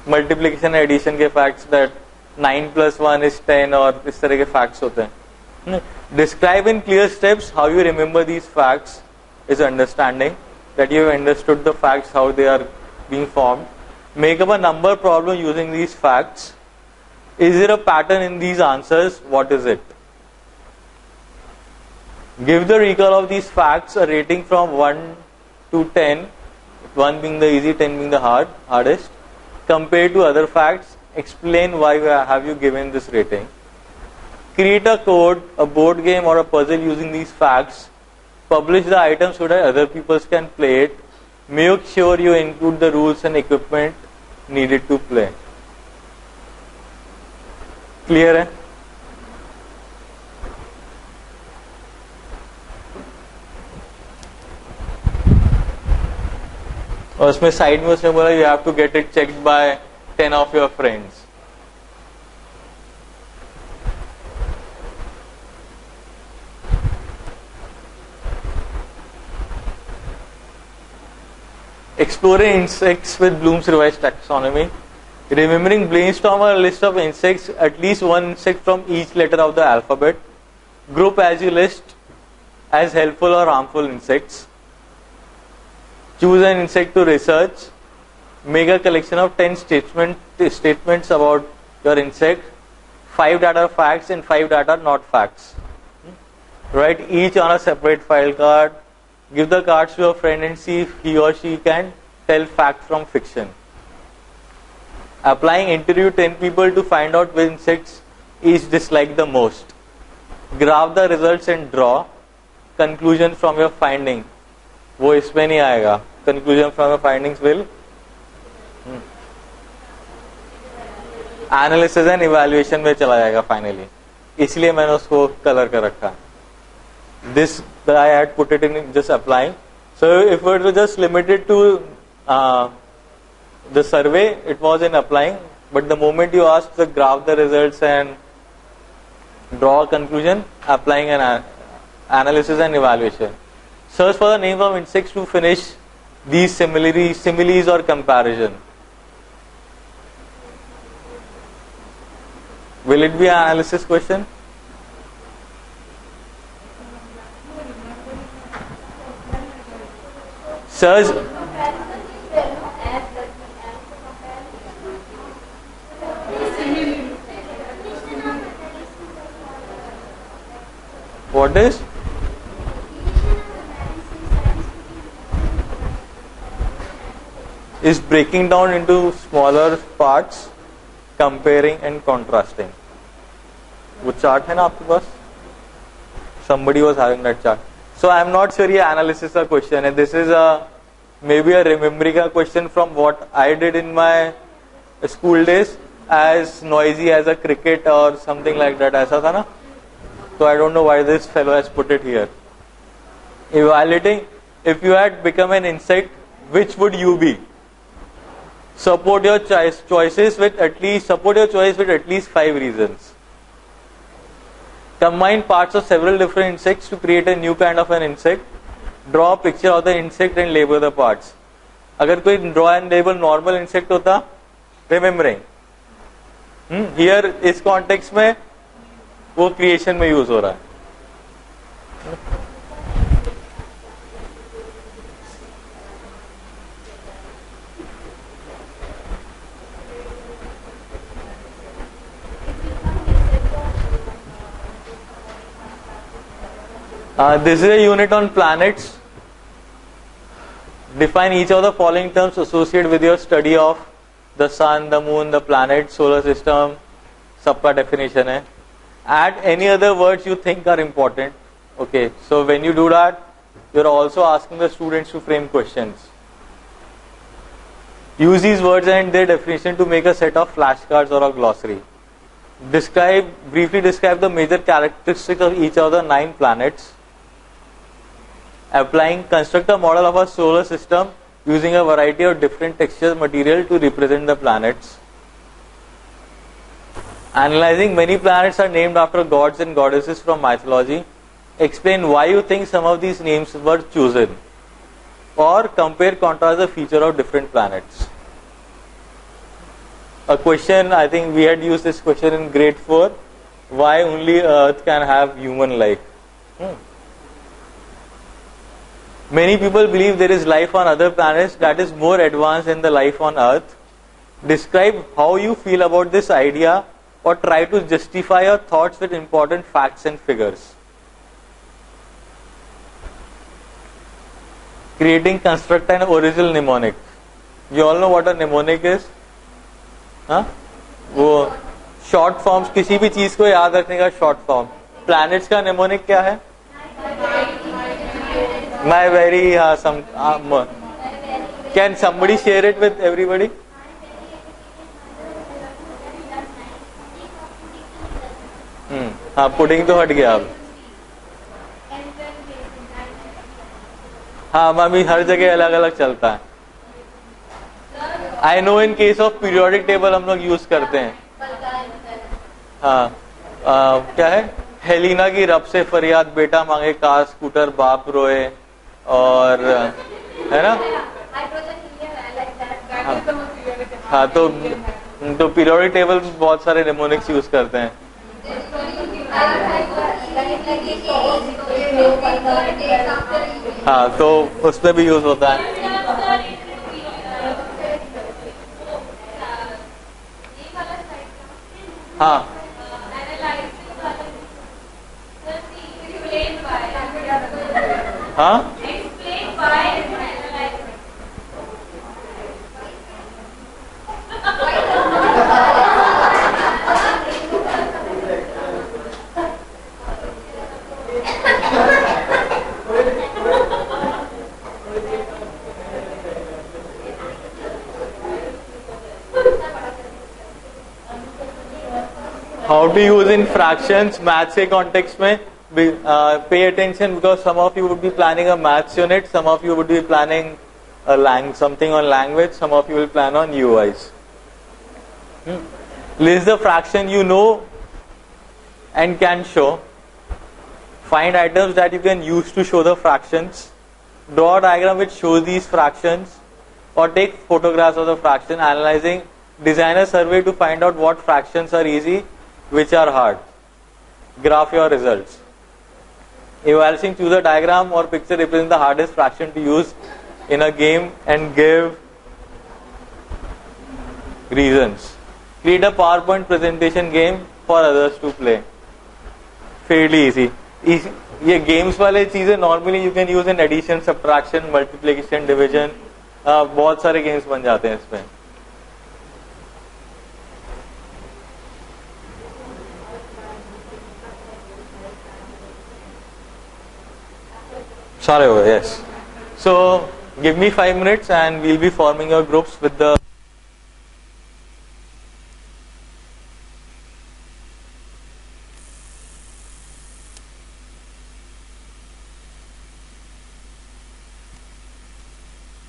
Multiplication and addition के facts, that 9 plus 1 is 10, और इस तरह के facts होते हैं. Describe in clear steps how you remember these facts is understanding that you have understood the facts, how they are being formed. Make up a number problem using these facts. Is there a pattern in these answers? What is it? Give the recall of these facts a rating from 1 to 10, 1 being the easy, 10 being the hardest. Compare to other facts. Explain why have you given this rating. Create a code, a board game or a puzzle using these facts. Publish the items so that other people can play it. Make sure you include the rules and equipment needed to play. Clear है? और उसमें side में उसने बोला you have to get it checked by 10 of your friends. Exploring insects with Bloom's revised taxonomy. Remembering, brainstorm a list of insects, at least one insect from each letter of the alphabet. Group as you list as helpful or harmful insects. Choose an insect to research. Make a collection of 10 statements about your insect. 5 that are facts and 5 that are not facts. Write each on a separate file card. Give the cards to your friend and see if he or she can tell fact from fiction. Applying, interview 10 people to find out which insects each dislike the most. Graph the results and draw conclusion from your finding. वो इसमें नहीं आएगा. Conclusion from your findings will analysis and evaluation में चला जाएगा finally. इसलिए मैंने उसको कलर कर रखा. This I had put it in just applying. So if it was just limited to the survey, it was in applying. But the moment you ask to graph the results and draw a conclusion, applying and analysis and evaluation. Search for the names of insects to finish these similes or comparison. Will it be an analysis question? Search. What is? Is breaking down into smaller parts, comparing and contrasting. वो chart है ना आपके पास? Somebody was having that chart. So I am not sure ये analysis का question है. This is maybe a remembering a question from what I did in my school days, as noisy as a cricket or something like that. ऐसा था ना? So I don't know why this fellow has put it here. Evaluating, if you had become an insect, which would you be? Support your choices with at least 5 reasons. Combine parts of several different insects to create a new kind of an insect. Draw a picture of the insect and label the parts. अगर कोई draw and label normal insect होता, remembering. Here इस context में वो creation में use हो रहा है. This is a unit on planets. Define each of the following terms associated with your study of the sun, the moon, the planet, solar system. सबका definition है. Add any other words you think are important. Okay, so when you do that, you are also asking the students to frame questions. Use these words and their definition to make a set of flashcards or a glossary. Briefly describe the major characteristics of each of the 9 planets. Construct a model of a solar system using a variety of different texture material to represent the planets. Analyzing, many planets are named after gods and goddesses from mythology. Explain why you think some of these names were chosen. Or compare, contrast the feature of different planets. A question, I think we had used this question in grade 4. Why only Earth can have human life? Many people believe there is life on other planets that is more advanced than the life on Earth. Describe how you feel about this idea or try to justify your thoughts with important facts and figures. Creating, construct an original mnemonic. You all know what a mnemonic is? हाँ? वो short forms, किसी भी चीज को याद रखने का short form. Planets का mnemonic क्या है? My very can somebody share it with everybody? हाँ, पुडिंग तो हट गया अब. हाँ मामी, हर जगह अलग अलग चलता है. I know in case of periodic table हम लोग यूज करते हैं. हाँ, क्या है? हेलिना की रब से फरियाद, बेटा मांगे कार स्कूटर, बाप रोए, और है ना. हाँ, तो पीरियोडिक टेबल में बहुत सारे निमोनिक्स यूज करते हैं. हाँ, तो उसमें भी यूज होता है. हाँ, हाँ, how to use in fractions, maths के context में. Pay attention because some of you would be planning a maths unit, some of you would be planning something on language, some of you will plan on UIs. List the fraction you know and can show. Find items that you can use to show the fractions. Draw a diagram which shows these fractions, or take photographs of the fraction. Analyzing, design a survey to find out what fractions are easy, which are hard. Graph your results. Evaluating, choose a diagram or picture representing the hardest fraction to use in a game and give reasons. Create a PowerPoint presentation game for others to play. Fairly easy. ये games वाले चीजें normally you can use in addition, subtraction, multiplication, division, बहुत सारे games बन जाते हैं इसमें. सारे हो गए. Yes. So give me 5 minutes and we'll be forming your groups with the